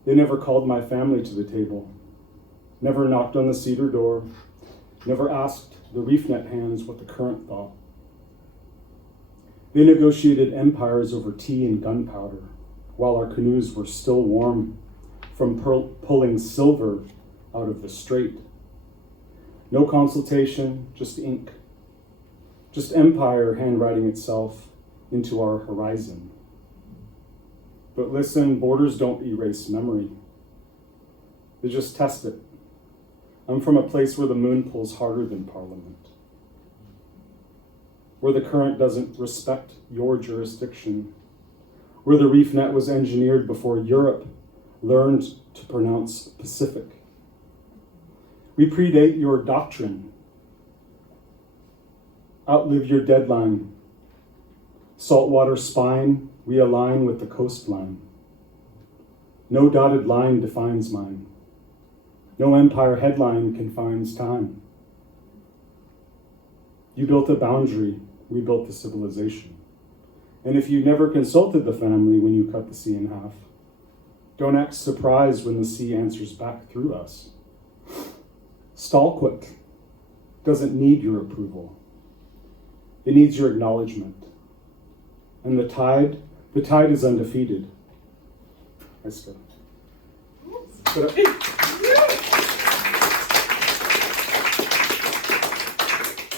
They never called my family to the table. Never knocked on the cedar door. Never asked the reef net hands what the current thought. They negotiated empires over tea and gunpowder, while our canoes were still warm from pulling silver out of the strait. No consultation, just ink. Just empire handwriting itself into our horizon. But listen, borders don't erase memory. They just test it. I'm from a place where the moon pulls harder than Parliament. Where the current doesn't respect your jurisdiction. Where the reef net was engineered before Europe learned to pronounce Pacific. We predate your doctrine. outlive your deadline. Saltwater spine, we align with the coastline. No dotted line defines mine. No empire headline confines time. You built a boundary, we built the civilization. And if you never consulted the family when you cut the sea in half, don't act surprised when the sea answers back through us. Stall quick doesn't need your approval. It needs your acknowledgement. And the tide is undefeated. That's good.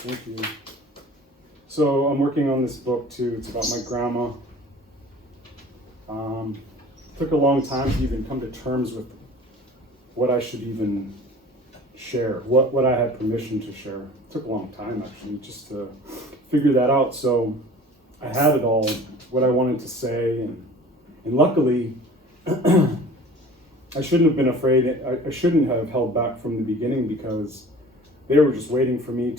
Thank you. So I'm working on this book too. It's about my grandma. Took a long time to even come to terms with what I should even share, what I had permission to share. It took a long time actually just to figure that out. So I had it all, what I wanted to say, and luckily I shouldn't have been afraid. I shouldn't have held back from the beginning because they were just waiting for me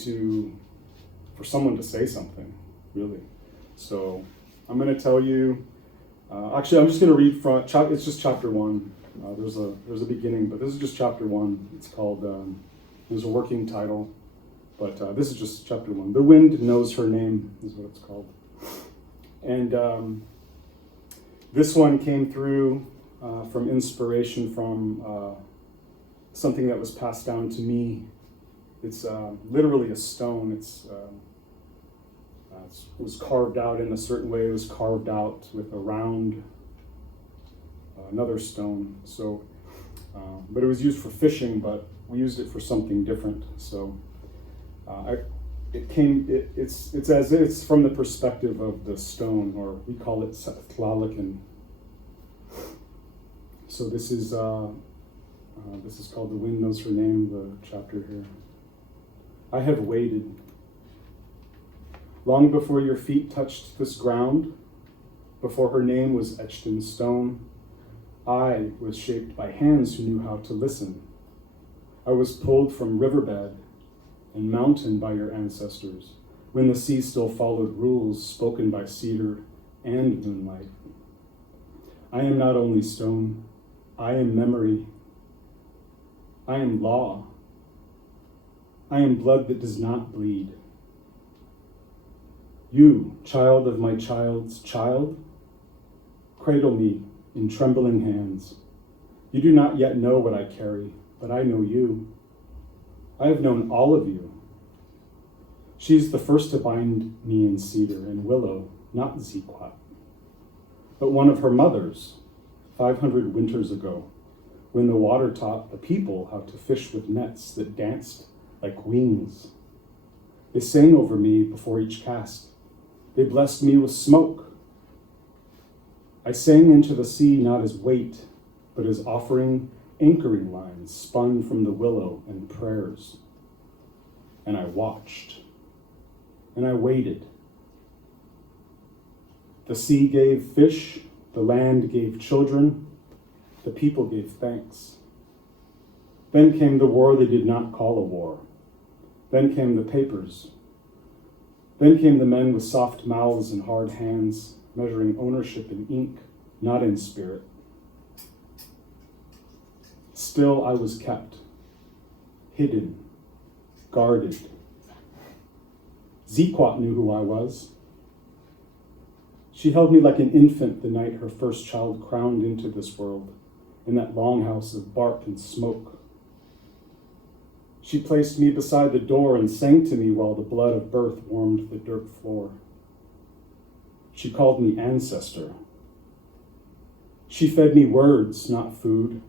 for someone to say something, really. So I'm going to tell you. Actually, I'm just going to read from. It's just chapter 1. There's a beginning, but this is just chapter 1. It's called. There's a working title, but this is just chapter 1. The Wind Knows Her Name is what it's called, and this one came through from inspiration from something that was passed down to me. It's literally a stone. It was carved out in a certain way. It was carved out with a round, another stone. So, but it was used for fishing, but we used it for something different. So, it's from the perspective of the stone, or we call it tlalikin. So this is called "The Wind Knows Her Name," the chapter here. I have waited. Long before your feet touched this ground, before her name was etched in stone, I was shaped by hands who knew how to listen. I was pulled from riverbed and mountain by your ancestors, when the sea still followed rules spoken by cedar and moonlight. I am not only stone, I am memory. I am law. I am blood that does not bleed. You, child of my child's child, cradle me in trembling hands. You do not yet know what I carry, but I know you. I have known all of you. She is the first to bind me in cedar and willow, not Zequat, but one of her mothers, 500 winters ago, when the water taught the people how to fish with nets that danced like wings. They sang over me before each cast. They blessed me with smoke. I sang into the sea not as weight, but as offering anchoring lines spun from the willow and prayers. And I watched, and I waited. The sea gave fish, the land gave children, the people gave thanks. Then came the war they did not call a war. Then came the papers. Then came the men with soft mouths and hard hands, measuring ownership in ink, not in spirit. Still I was kept, hidden, guarded. Zequat knew who I was. She held me like an infant the night her first child crowned into this world, in that longhouse of bark and smoke. She placed me beside the door and sang to me while the blood of birth warmed the dirt floor. She called me ancestor. She fed me words, not food.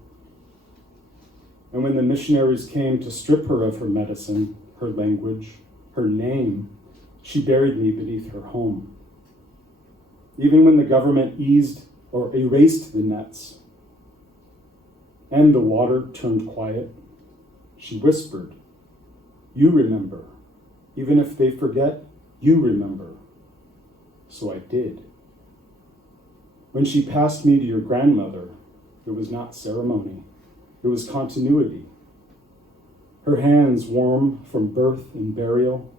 And when the missionaries came to strip her of her medicine, her language, her name, she buried me beneath her home. Even when the government eased or erased the nets and the water turned quiet, she whispered, "You remember. Even if they forget, you remember." So I did. When she passed me to your grandmother, it was not ceremony. It was continuity. Her hands warm from birth and burial,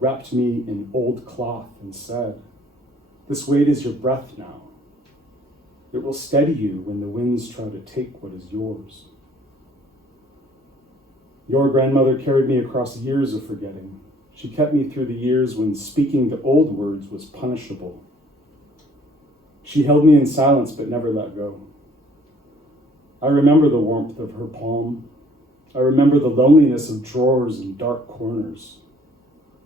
wrapped me in old cloth and said, "This weight is your breath now. It will steady you when the winds try to take what is yours." Your grandmother carried me across years of forgetting. She kept me through the years when speaking the old words was punishable. She held me in silence but never let go. I remember the warmth of her palm. I remember the loneliness of drawers and dark corners.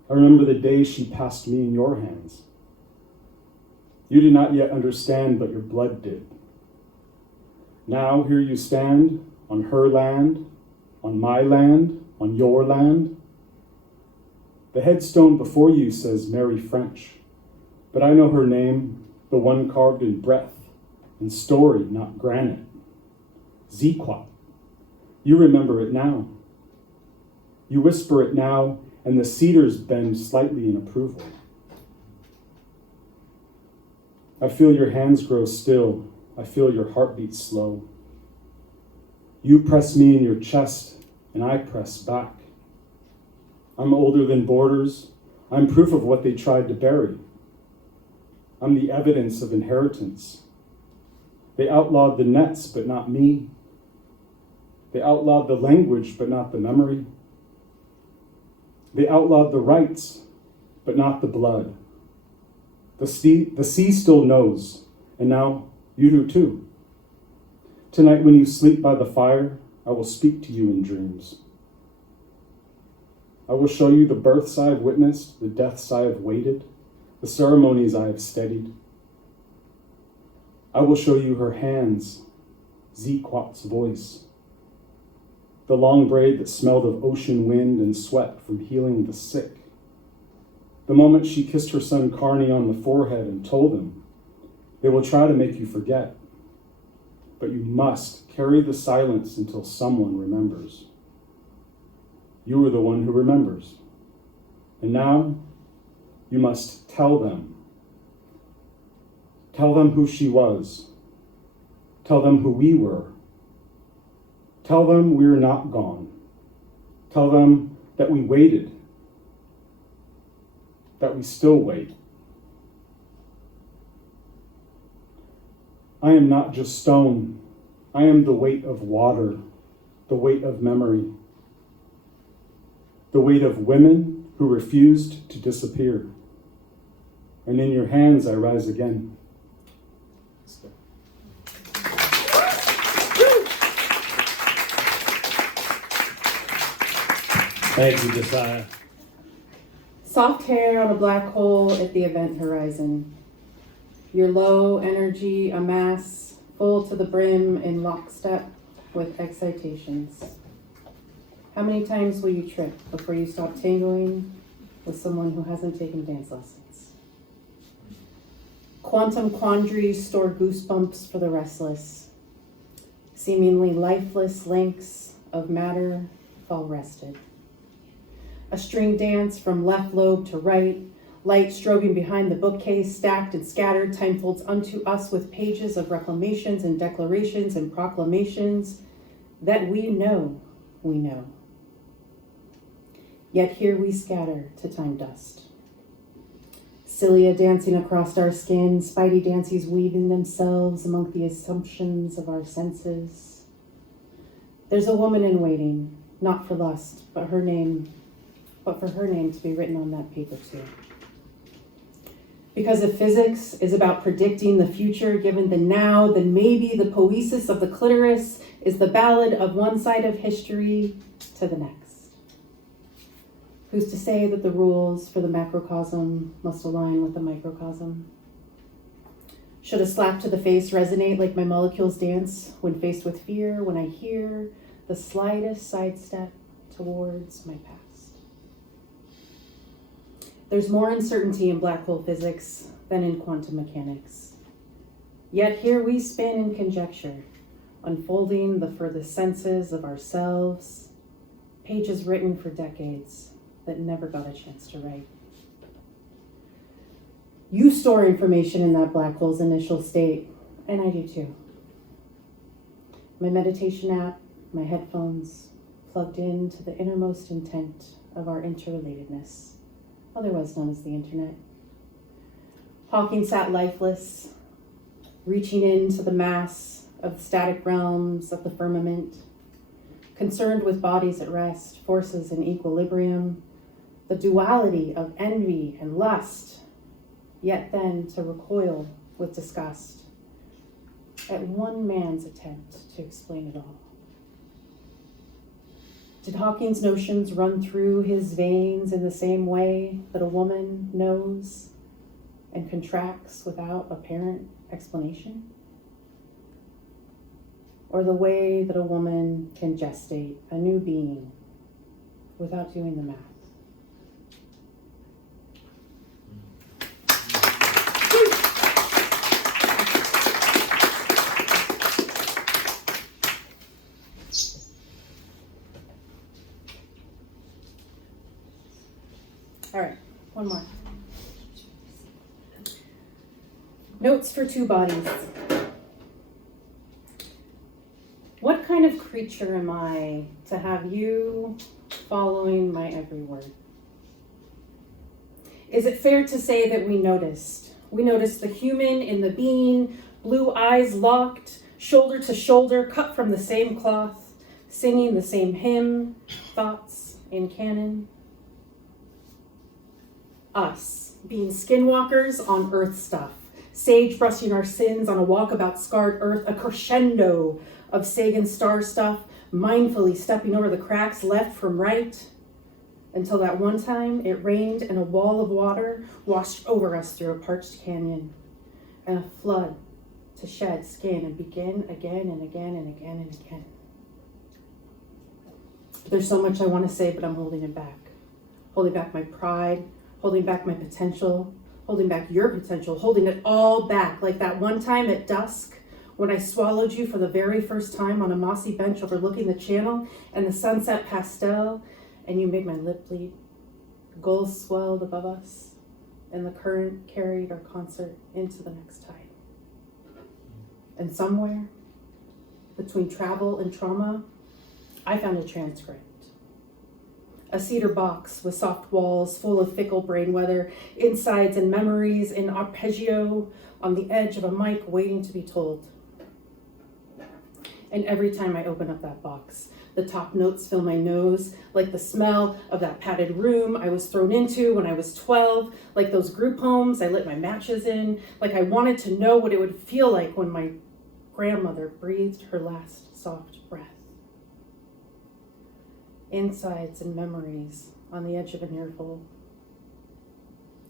I remember the day she passed me in your hands. You did not yet understand, but your blood did. Now here you stand on her land, on my land, on your land. The headstone before you says Mary French, but I know her name, the one carved in breath and story, not granite. Ziquat. You remember it now. You whisper it now, and the cedars bend slightly in approval. I feel your hands grow still. I feel your heartbeat slow. You press me in your chest, and I press back. I'm older than borders. I'm proof of what they tried to bury. I'm the evidence of inheritance. They outlawed the nets, but not me. They outlawed the language, but not the memory. They outlawed the rights, but not the blood. The sea still knows, and now you do too. Tonight when you sleep by the fire, I will speak to you in dreams. I will show you the births I have witnessed, the deaths I have waited, the ceremonies I have steadied. I will show you her hands, Ziquat's voice, the long braid that smelled of ocean wind and sweat from healing the sick. The moment she kissed her son Carney on the forehead and told him, "They will try to make you forget, but you must carry the silence until someone remembers." You are the one who remembers. And now you must tell them. Tell them who she was. Tell them who we were. Tell them we're not gone. Tell them that we waited, that we still wait. I am not just stone. I am the weight of water, the weight of memory, the weight of women who refused to disappear. And in your hands I rise again. Thank you, Josiah. Soft hair on a black hole at the event horizon. Your low energy, a mass full to the brim in lockstep with excitations. How many times will you trip before you stop tangling with someone who hasn't taken dance lessons? Quantum quandaries store goosebumps for the restless. Seemingly lifeless links of matter fall rested. A string dance from left lobe to right, light strobing behind the bookcase, stacked and scattered, time folds unto us with pages of reclamations and declarations and proclamations that we know. Yet here we scatter to time dust. Cilia dancing across our skin, spidey dances weaving themselves among the assumptions of our senses. There's a woman in waiting, not for lust, but for her name to be written on that paper too. Because if physics is about predicting the future given the now, then maybe the poesis of the clitoris is the ballad of one side of history to the next. Who's to say that the rules for the macrocosm must align with the microcosm? Should a slap to the face resonate like my molecules dance when faced with fear, when I hear the slightest sidestep towards my past? There's more uncertainty in black hole physics than in quantum mechanics. Yet here we spin in conjecture, unfolding the furthest senses of ourselves, pages written for decades that never got a chance to write. You store information in that black hole's initial state, and I do too. My meditation app, my headphones, plugged into the innermost intent of our interrelatedness. otherwise known as the internet. Hawking sat lifeless, reaching into the mass of the static realms of the firmament, concerned with bodies at rest, forces in equilibrium, the duality of envy and lust, yet then to recoil with disgust at one man's attempt to explain it all. Did Hawking's notions run through his veins in the same way that a woman knows and contracts without apparent explanation? Or the way that a woman can gestate a new being without doing the math? All right, one more. Notes for two bodies. What kind of creature am I to have you following my every word? Is it fair to say that we noticed? We noticed the human in the being, blue eyes locked, shoulder to shoulder, cut from the same cloth, singing the same hymn, thoughts in canon. Us, being skinwalkers on earth stuff, sage brushing our sins on a walkabout scarred earth, a crescendo of Sagan star stuff, mindfully stepping over the cracks left from right, until that one time it rained and a wall of water washed over us through a parched canyon, and a flood to shed skin and begin again and again and again and again. There's so much I want to say, but I'm holding it back. Holding back my pride, holding back my potential, holding back your potential, holding it all back, like that one time at dusk when I swallowed you for the very first time on a mossy bench overlooking the channel and the sunset pastel, and you made my lip bleed. Gulls swelled above us, and the current carried our concert into the next tide. And somewhere, between travel and trauma, I found a transcript. A cedar box with soft walls full of fickle brain weather, insides and memories in arpeggio on the edge of a mic waiting to be told. And every time I open up that box, the top notes fill my nose, like the smell of that padded room I was thrown into when I was 12, like those group homes I lit my matches in, like I wanted to know what it would feel like when my grandmother breathed her last soft breath. Insides and memories on the edge of an earful.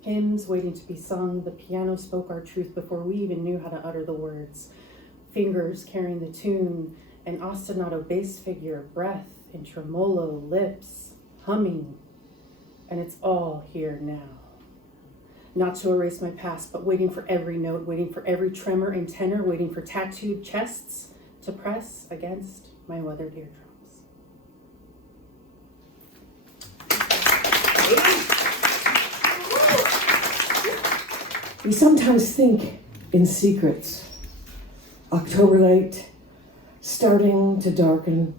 Hymns waiting to be sung, the piano spoke our truth before we even knew how to utter the words. Fingers carrying the tune, an ostinato bass figure, breath in tremolo, lips, humming, and it's all here now. Not to erase my past, but waiting for every note, waiting for every tremor and tenor, waiting for tattooed chests to press against my weathered eardrums. We sometimes think in secrets. October late, starting to darken.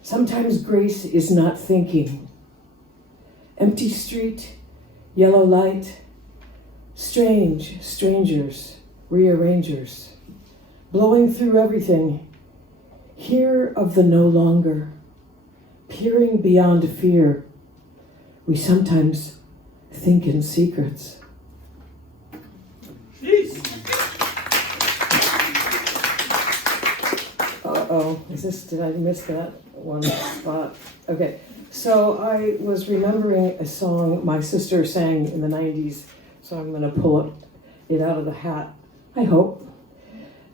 Sometimes grace is not thinking. Empty street, yellow light. Strange strangers, rearrangers. Blowing through everything. Hear of the no longer. Peering beyond fear. We sometimes think in secrets. Uh-oh, did I miss that one spot? Okay, so I was remembering a song my sister sang in the 90s, so I'm gonna pull it out of the hat, I hope.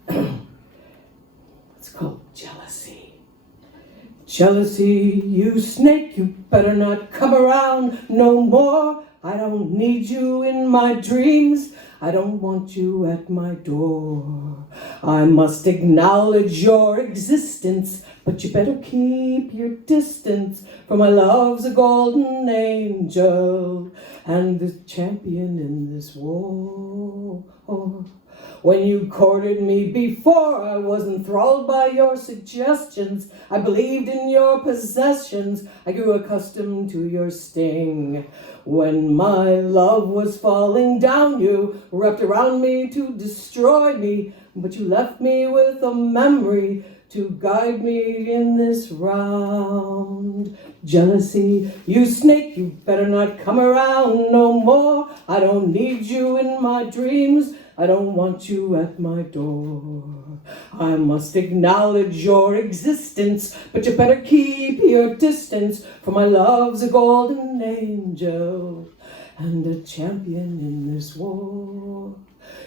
It's called Jealousy. Jealousy, you snake, you better not come around no more. I don't need you in my dreams. I don't want you at my door. I must acknowledge your existence, but you better keep your distance, for my love's a golden angel and the champion in this war. When you courted me before, I was enthralled by your suggestions. I believed in your possessions. I grew accustomed to your sting. When my love was falling down, you wrapped around me to destroy me, but you left me with a memory to guide me in this round. Jealousy, you snake, you better not come around no more. I don't need you in my dreams. I don't want you at my door. I must acknowledge your existence, but you better keep your distance, for my love's a golden angel and a champion in this war.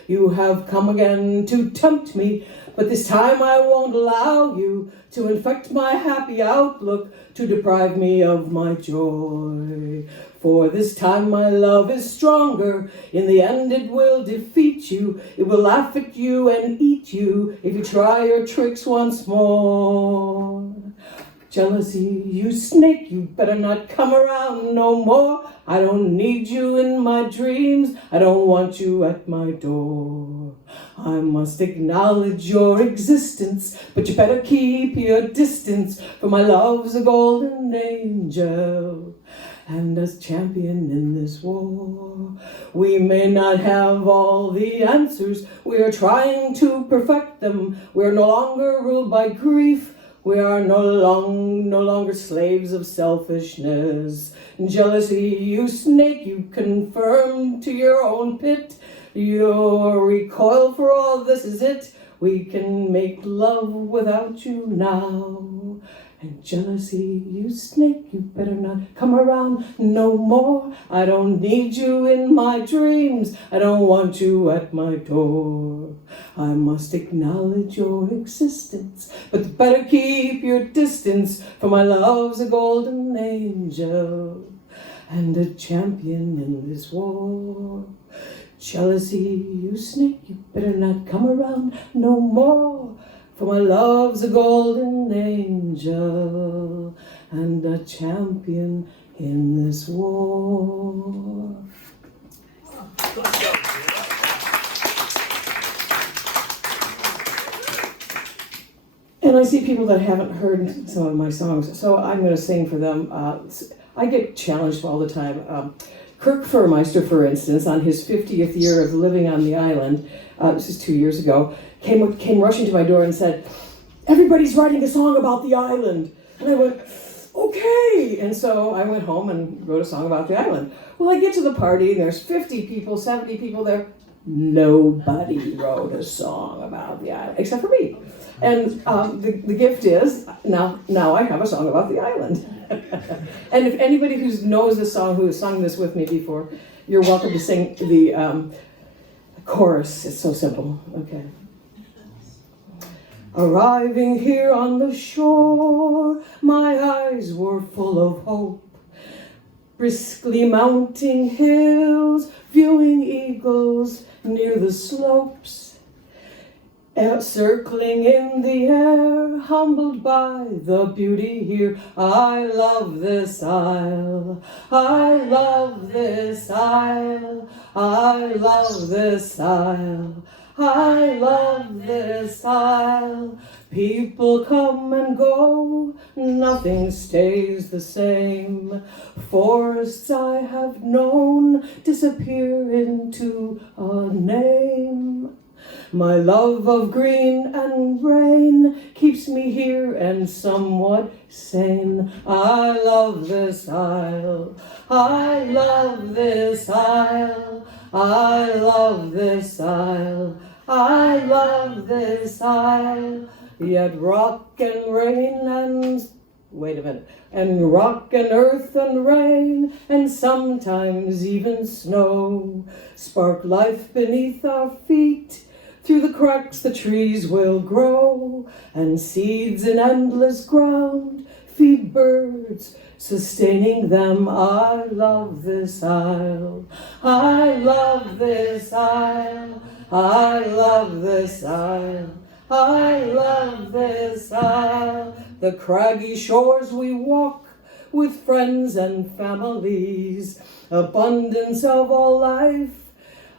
You have come again to tempt me, but this time I won't allow you to infect my happy outlook, to deprive me of my joy. For this time my love is stronger. In the end it will defeat you. It will laugh at you and eat you if you try your tricks once more. Jealousy, you snake, you better not come around no more. I don't need you in my dreams. I don't want you at my door. I must acknowledge your existence, but you better keep your distance, for my love's a golden angel and a champion in this war. We may not have all the answers. We are trying to perfect them. We are no longer ruled by grief. We are no longer slaves of selfishness. Jealousy, you snake, you confirm to your own pit. Your recoil for all this is it. We can make love without you now. And jealousy, you snake, you better not come around no more. I don't need you in my dreams. I don't want you at my door. I must acknowledge your existence, but better keep your distance, for my love's a golden angel and a champion in this war. Jealousy, you snake, you better not come around no more, for my love's a golden angel and a champion in this war. And I see people that haven't heard some of my songs, so I'm going to sing for them. I get challenged all the time. Kirk Furmeister, for instance, on his 50th year of living on the island, this is 2 years ago, came rushing to my door and said, "Everybody's writing a song about the island." And I went, "Okay." And so I went home and wrote a song about the island. Well, I get to the party and there's 50 people, 70 people there. Nobody wrote a song about the island, except for me. And the gift is, now I have a song about the island. And if anybody who knows this song, who has sung this with me before, you're welcome to sing the chorus. It's so simple. Okay. Arriving here on the shore, my eyes were full of hope. Briskly mounting hills, viewing eagles near the slopes. Circling in the air, humbled by the beauty here. I love this isle, I love this isle, I love this isle, I love this isle. People come and go, nothing stays the same. Forests I have known disappear into a name. My love of green and rain keeps me here and somewhat sane. I love this isle, I love this isle, I love this isle, I love this isle. Yet rock and rain and rock and earth and rain and sometimes even snow spark life beneath our feet. Through the cracks the trees will grow, and seeds in endless ground feed birds, sustaining them. I love this isle, I love this isle, I love this isle, I love this isle. The craggy shores we walk with friends and families, abundance of all life,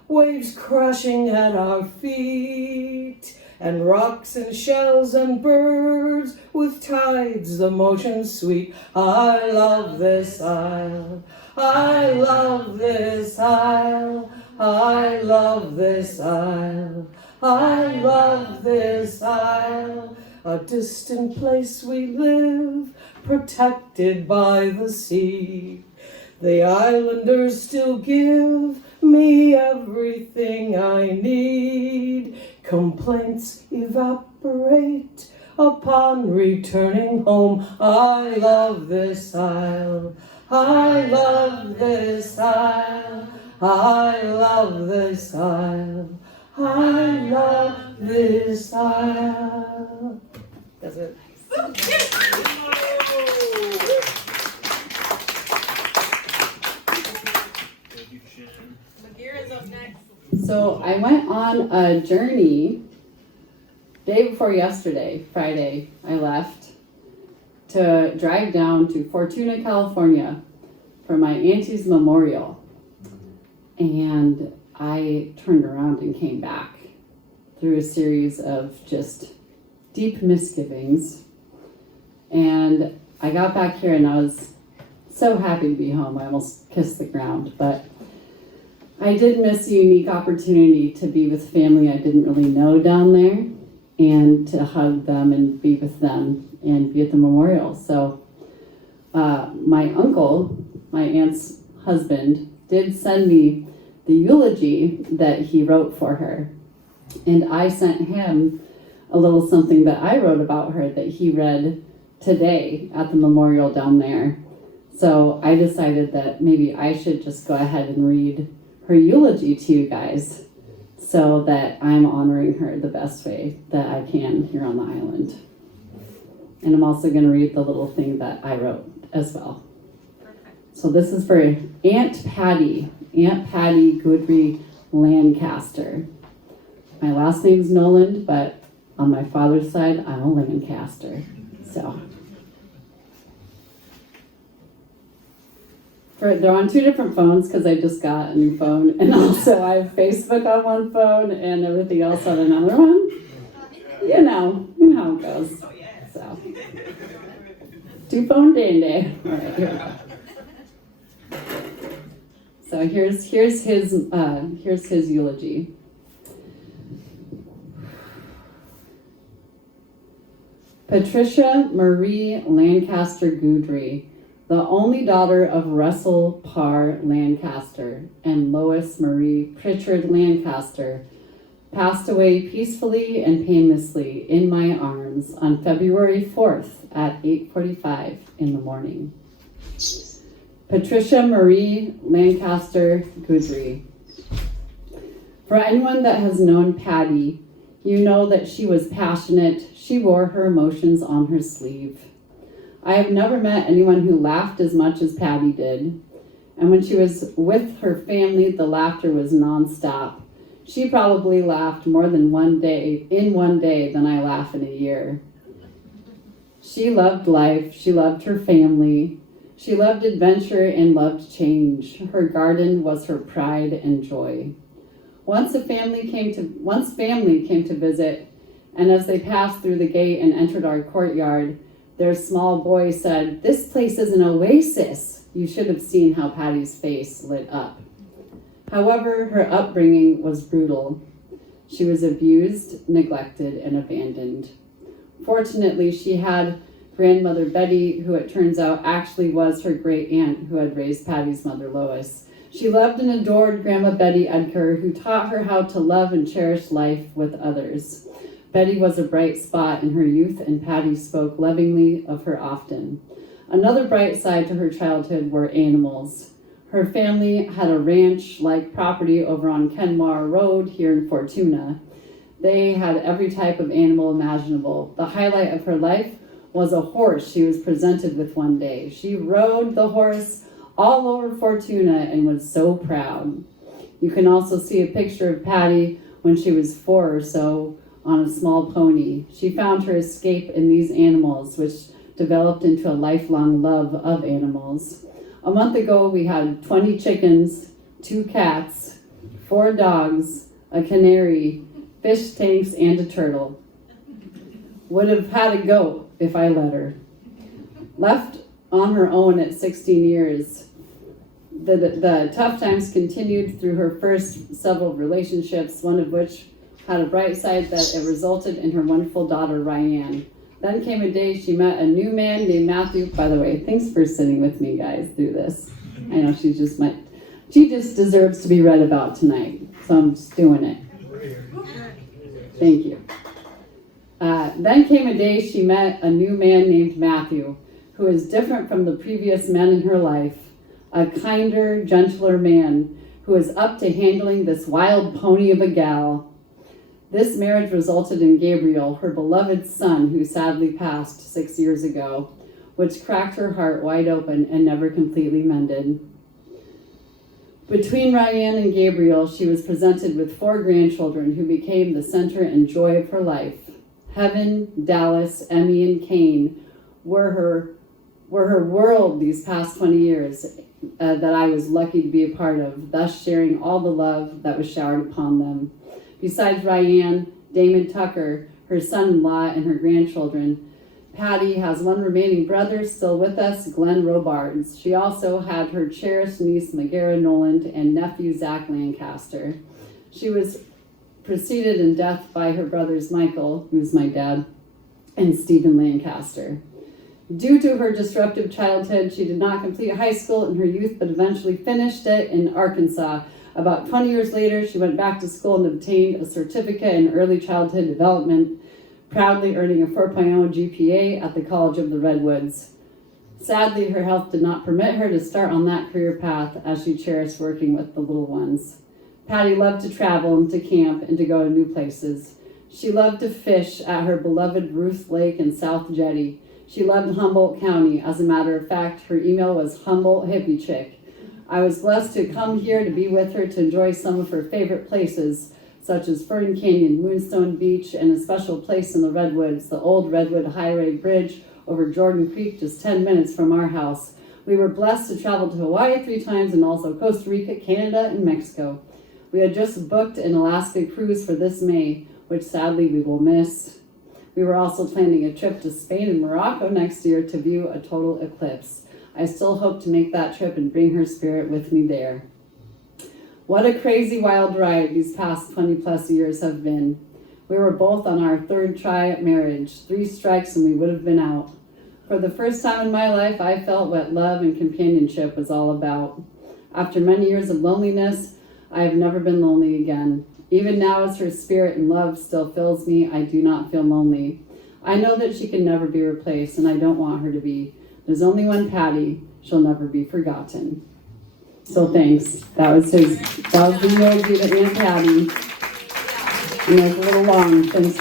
waves crashing at our feet, and rocks and shells and birds with tides, the motion sweet. I love this isle, I love this isle, I love this isle, I love this isle. A distant place we live, protected by the sea. The islanders still give me everything I need. Complaints evaporate upon returning home. I love this isle, I love this isle, I love this isle, I love this isle. That's it. So I went on a journey day before yesterday, Friday. I left to drive down to Fortuna, California for my auntie's memorial. And I turned around and came back through a series of just deep misgivings. And I got back here and I was so happy to be home. I almost kissed the ground, but I did miss a unique opportunity to be with family I didn't really know down there and to hug them and be with them and be at the memorial. So my uncle, my aunt's husband, did send me the eulogy that he wrote for her. And I sent him a little something that I wrote about her that he read today at the memorial down there. So I decided that maybe I should just go ahead and read her eulogy to you guys so that I'm honoring her the best way that I can here on the island. And I'm also going to read the little thing that I wrote as well. So this is for Aunt Patty Goodry Lancaster. My last name's Noland, but on my father's side, I'm a Lancaster. So they're on two different phones because I just got a new phone, and also I have Facebook on one phone and everything else on another one. You know how it goes. So, two phone day. All right, here we go. So here's his eulogy. Patricia Marie Lancaster Goodry, the only daughter of Russell Parr Lancaster and Lois Marie Pritchard Lancaster, passed away peacefully and painlessly in my arms on February 4th at 8:45 in the morning. Patricia Marie Lancaster Goodry. For anyone that has known Patty, you know that she was passionate. She wore her emotions on her sleeve. I have never met anyone who laughed as much as Patty did. And when she was with her family, the laughter was nonstop. She probably laughed more than one day than I laugh in a year. She loved life. She loved her family. She loved adventure and loved change. Her garden was her pride and joy. Once family came to visit, and as they passed through the gate and entered our courtyard, their small boy said, "This place is an oasis." You should have seen how Patty's face lit up. However, her upbringing was brutal. She was abused, neglected, and abandoned. Fortunately, she had grandmother Betty, who it turns out actually was her great aunt who had raised Patty's mother Lois. She loved and adored Grandma Betty Edgar, who taught her how to love and cherish life with others. Betty was a bright spot in her youth, and Patty spoke lovingly of her often. Another bright side to her childhood were animals. Her family had a ranch-like property over on Kenmore Road here in Fortuna. They had every type of animal imaginable. The highlight of her life was a horse she was presented with one day. She rode the horse all over Fortuna and was so proud. You can also see a picture of Patty when she was 4 or so on a small pony. She found her escape in these animals, which developed into a lifelong love of animals. A month ago, we had 20 chickens, 2 cats, 4 dogs, a canary, fish tanks, and a turtle. Would have had a goat if I let her. Left on her own at 16 years, the tough times continued through her first several relationships, one of which had a bright side that it resulted in her wonderful daughter, Ryan. Then came a day she met a new man named Matthew. By the way, thanks for sitting with me, guys, through this. I know she just deserves to be read about tonight, so I'm just doing it. Thank you. Then came a day she met a new man named Matthew, who is different from the previous men in her life, a kinder, gentler man who is up to handling this wild pony of a gal. This marriage resulted in Gabriel, her beloved son, who sadly passed 6 years ago, which cracked her heart wide open and never completely mended. Between Ryan and Gabriel, she was presented with 4 grandchildren who became the center and joy of her life. Heaven, Dallas, Emmy, and Kane were her world these past 20 years that I was lucky to be a part of, thus sharing all the love that was showered upon them. Besides Ryan, Damon Tucker, her son-in-law, and her grandchildren, Patty has 1 remaining brother still with us, Glenn Robards. She also had her cherished niece, Megara Noland, and nephew, Zach Lancaster. She was preceded in death by her brothers, Michael, who's my dad, and Stephen Lancaster. Due to her disruptive childhood, she did not complete high school in her youth, but eventually finished it in Arkansas. About 20 years later, she went back to school and obtained a certificate in early childhood development, proudly earning a 4.0 GPA at the College of the Redwoods. Sadly, her health did not permit her to start on that career path as she cherished working with the little ones. Patty loved to travel and to camp and to go to new places. She loved to fish at her beloved Ruth Lake and South Jetty. She loved Humboldt County. As a matter of fact, her email was Humboldt Hippie Chick. I was blessed to come here to be with her to enjoy some of her favorite places, such as Fern Canyon, Moonstone Beach, and a special place in the Redwoods, the old Redwood Highway Bridge over Jordan Creek, just 10 minutes from our house. We were blessed to travel to Hawaii 3 times and also Costa Rica, Canada, and Mexico. We had just booked an Alaska cruise for this May, which sadly we will miss. We were also planning a trip to Spain and Morocco next year to view a total eclipse. I still hope to make that trip and bring her spirit with me there. What a crazy wild ride these past 20 plus years have been. We were both on our 3rd try at marriage, 3 strikes and we would have been out. For the first time in my life, I felt what love and companionship was all about. After many years of loneliness, I have never been lonely again. Even now, as her spirit and love still fills me, I do not feel lonely. I know that she can never be replaced, and I don't want her to be. There's only one Patty. She'll never be forgotten. So thanks. That was the eulogy to Aunt Patty. And it was a little long. Thanks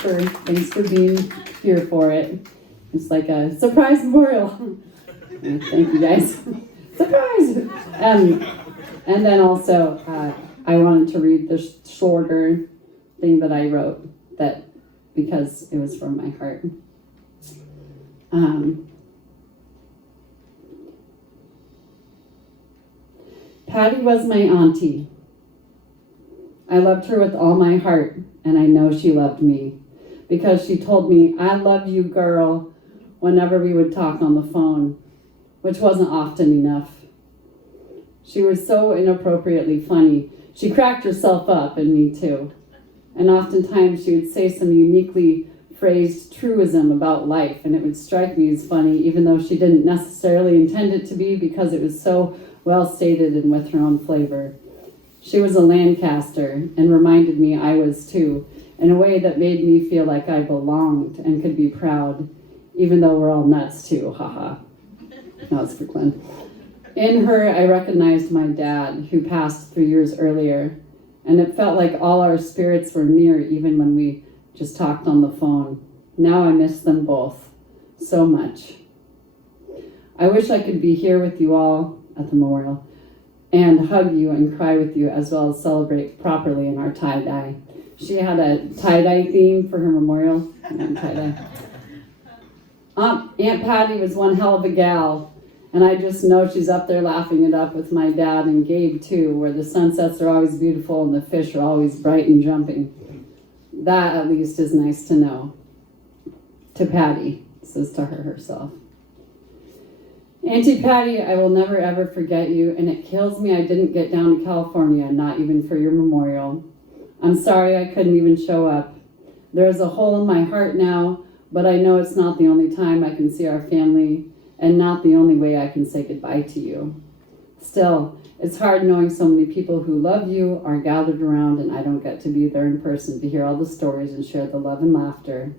for being here for it. It's like a surprise memorial. Thank you guys. Surprise! And then also, I wanted to read the shorter thing that I wrote because it was from my heart. Patty was my auntie. I loved her with all my heart, and I know she loved me because she told me, "I love you, girl," whenever we would talk on the phone, which wasn't often enough. She was so inappropriately funny. She cracked herself up, and me too. And oftentimes she would say some uniquely phrased truism about life, and it would strike me as funny, even though she didn't necessarily intend it to be because it was so well stated and with her own flavor. She was a Lancaster and reminded me I was too, in a way that made me feel like I belonged and could be proud, even though we're all nuts too, haha. No, it's for Glenn. In her, I recognized my dad, who passed 3 years earlier, and it felt like all our spirits were near even when we just talked on the phone. Now I miss them both so much. I wish I could be here with you all at the memorial and hug you and cry with you, as well as celebrate properly in our tie-dye. She had a tie-dye theme for her memorial. Aunt Patty was one hell of a gal, And I just know she's up there laughing it up with my dad and Gabe too, where the sunsets are always beautiful and the fish are always bright and jumping. That at least is nice to know. To Patty, says to her herself. Auntie Patty, I will never ever forget you, and it kills me I didn't get down to California, not even for your memorial. I'm sorry I couldn't even show up. There's a hole in my heart now, but I know it's not the only time I can see our family, and not the only way I can say goodbye to you. Still, it's hard knowing so many people who love you are gathered around and I don't get to be there in person to hear all the stories and share the love and laughter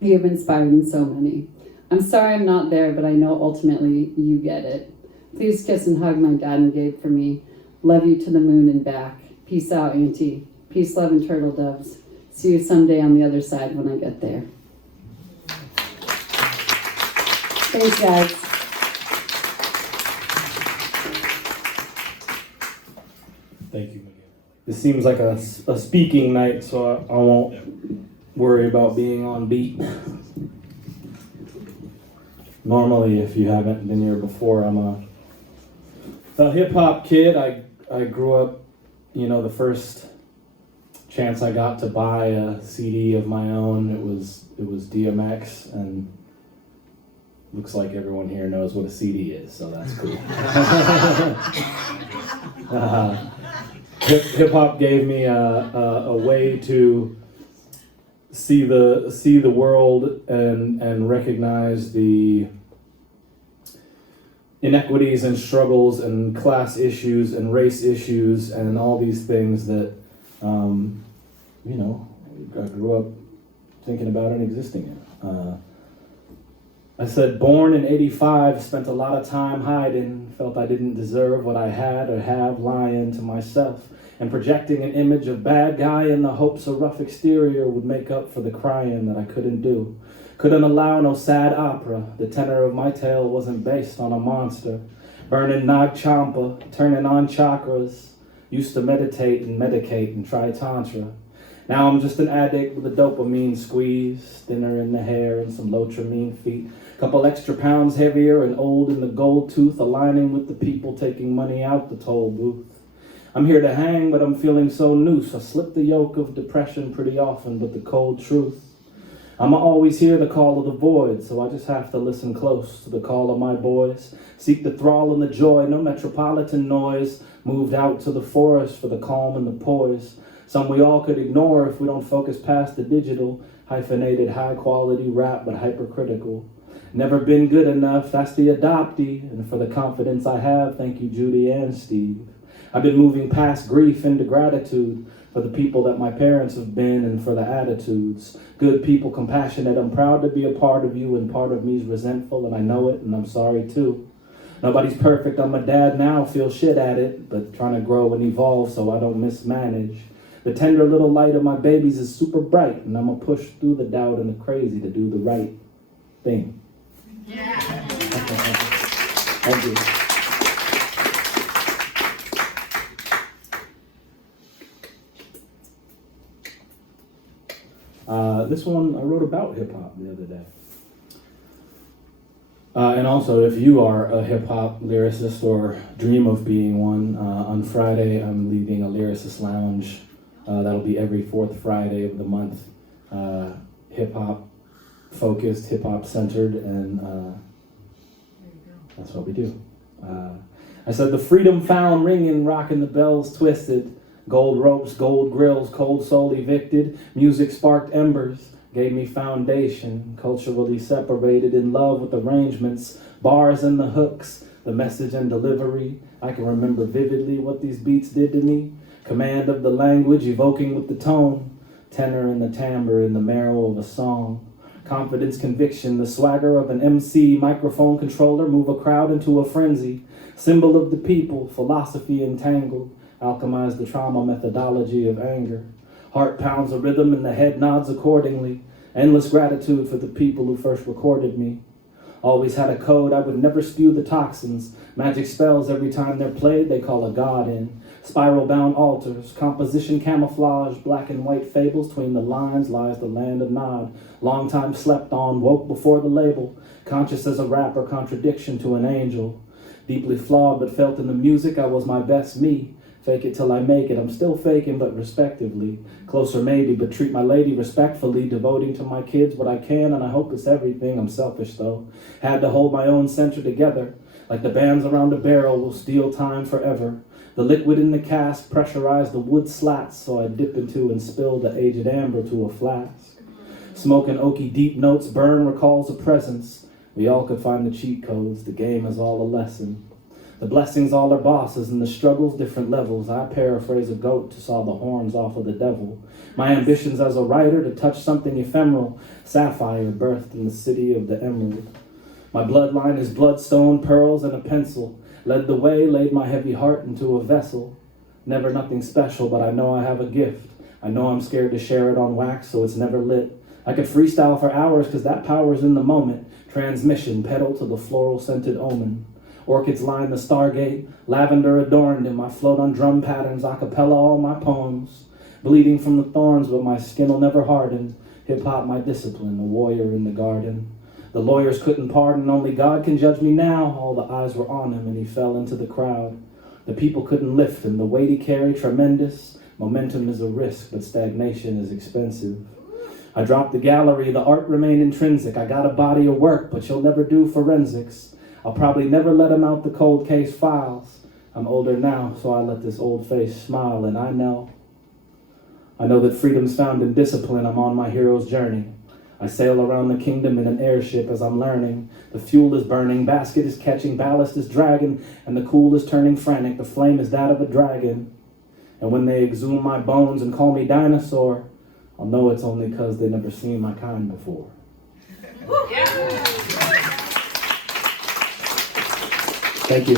you've inspired in so many. I'm sorry I'm not there, but I know ultimately you get it. Please kiss and hug my dad and Gabe for me. Love you to the moon and back. Peace out, Auntie. Peace, love, and turtle doves. See you someday on the other side when I get there. Thanks, guys. Thank you. This seems like a speaking night, so I won't worry about being on beat. Normally, if you haven't been here before, I'm a hip-hop kid. I grew up, the first chance I got to buy a CD of my own, it was DMX, and looks like everyone here knows what a CD is, so that's cool. Hip-hop gave me a way to see the world and recognize the inequities and struggles and class issues and race issues and all these things that I grew up thinking about and existing in. I said, born in 85, spent a lot of time hiding, felt I didn't deserve what I had or have, lying to myself and projecting an image of bad guy in the hopes a rough exterior would make up for the crying that I couldn't do. Couldn't allow no sad opera. The tenor of my tale wasn't based on a monster. Burning Nag Champa, turning on chakras. Used to meditate and medicate and try tantra. Now I'm just an addict with a dopamine squeeze. Thinner in the hair and some Lotramine feet. Couple extra pounds heavier and old in the gold tooth. Aligning with the people taking money out the toll booth. I'm here to hang, but I'm feeling so loose. I slip the yoke of depression pretty often, but the cold truth. I'ma always hear the call of the void, so I just have to listen close to the call of my boys. Seek the thrall and the joy, no metropolitan noise. Moved out to the forest for the calm and the poise. Some we all could ignore if we don't focus past the digital. Hyphenated high quality rap, but hypercritical. Never been good enough, that's the adoptee. And for the confidence I have, thank you Judy and Steve. I've been moving past grief into gratitude for the people that my parents have been and for the attitudes. Good people, compassionate, I'm proud to be a part of you and part of me's resentful and I know it and I'm sorry too. Nobody's perfect, I'm a dad now, feel shit at it, but trying to grow and evolve so I don't mismanage. The tender little light of my babies is super bright and I'm gonna push through the doubt and the crazy to do the right thing. Yeah. Thank you. This one I wrote about hip-hop the other day. And also, if you are a hip-hop lyricist or dream of being one, on Friday I'm leading a lyricist lounge. That'll be every fourth Friday of the month. Hip-hop focused, hip-hop centered, and that's what we do. I said the freedom found ringing, rocking the bells twisted. Gold ropes, gold grills, cold soul evicted. Music sparked embers, gave me foundation. Culturally separated, in love with arrangements. Bars and the hooks, the message and delivery. I can remember vividly what these beats did to me. Command of the language, evoking with the tone. Tenor and the timbre in the marrow of a song. Confidence, conviction, the swagger of an MC. Microphone controller, move a crowd into a frenzy. Symbol of the people, philosophy entangled. Alchemize the trauma methodology of anger. Heart pounds a rhythm and the head nods accordingly. Endless gratitude for the people who first recorded me. Always had a code, I would never spew the toxins. Magic spells every time they're played, they call a god in. Spiral-bound altars, composition camouflage, black and white fables, between the lines lies the land of Nod. Long time slept on, woke before the label, conscious as a rapper, contradiction to an angel. Deeply flawed, but felt in the music, I was my best me. Fake it till I make it, I'm still faking, but respectively. Closer maybe, but treat my lady respectfully, devoting to my kids what I can, and I hope it's everything. I'm selfish though. Had to hold my own center together, like the bands around a barrel will steal time forever. The liquid in the cask pressurized the wood slats, so I dip into and spill the aged amber to a flask. Smoking oaky deep notes, burn recalls a presence. We all could find the cheat codes, the game is all a lesson. The blessings all are bosses, and the struggles different levels. I paraphrase a goat to saw the horns off of the devil. My ambitions as a writer to touch something ephemeral, sapphire birthed in the city of the emerald. My bloodline is bloodstone, pearls, and a pencil. Led the way, laid my heavy heart into a vessel. Never nothing special, but I know I have a gift. I know I'm scared to share it on wax, so it's never lit. I could freestyle for hours, cause that power's in the moment. Transmission, pedal to the floral-scented omen. Orchids line the stargate, lavender adorned in my float on drum patterns, a cappella all my poems. Bleeding from the thorns, but my skin'll never harden. Hip-hop my discipline, a warrior in the garden. The lawyers couldn't pardon, only God can judge me now. All the eyes were on him and he fell into the crowd. The people couldn't lift him, the weight he carried tremendous. Momentum is a risk, but stagnation is expensive. I dropped the gallery, the art remained intrinsic. I got a body of work, but you'll never do forensics. I'll probably never let him out the cold case files. I'm older now, so I let this old face smile, and I know that freedom's found in discipline. I'm on my hero's journey. I sail around the kingdom in an airship as I'm learning. The fuel is burning, basket is catching, ballast is dragging, and the cool is turning frantic. The flame is that of a dragon. And when they exhume my bones and call me dinosaur, I'll know it's only 'cause they never seen my kind before. Thank you.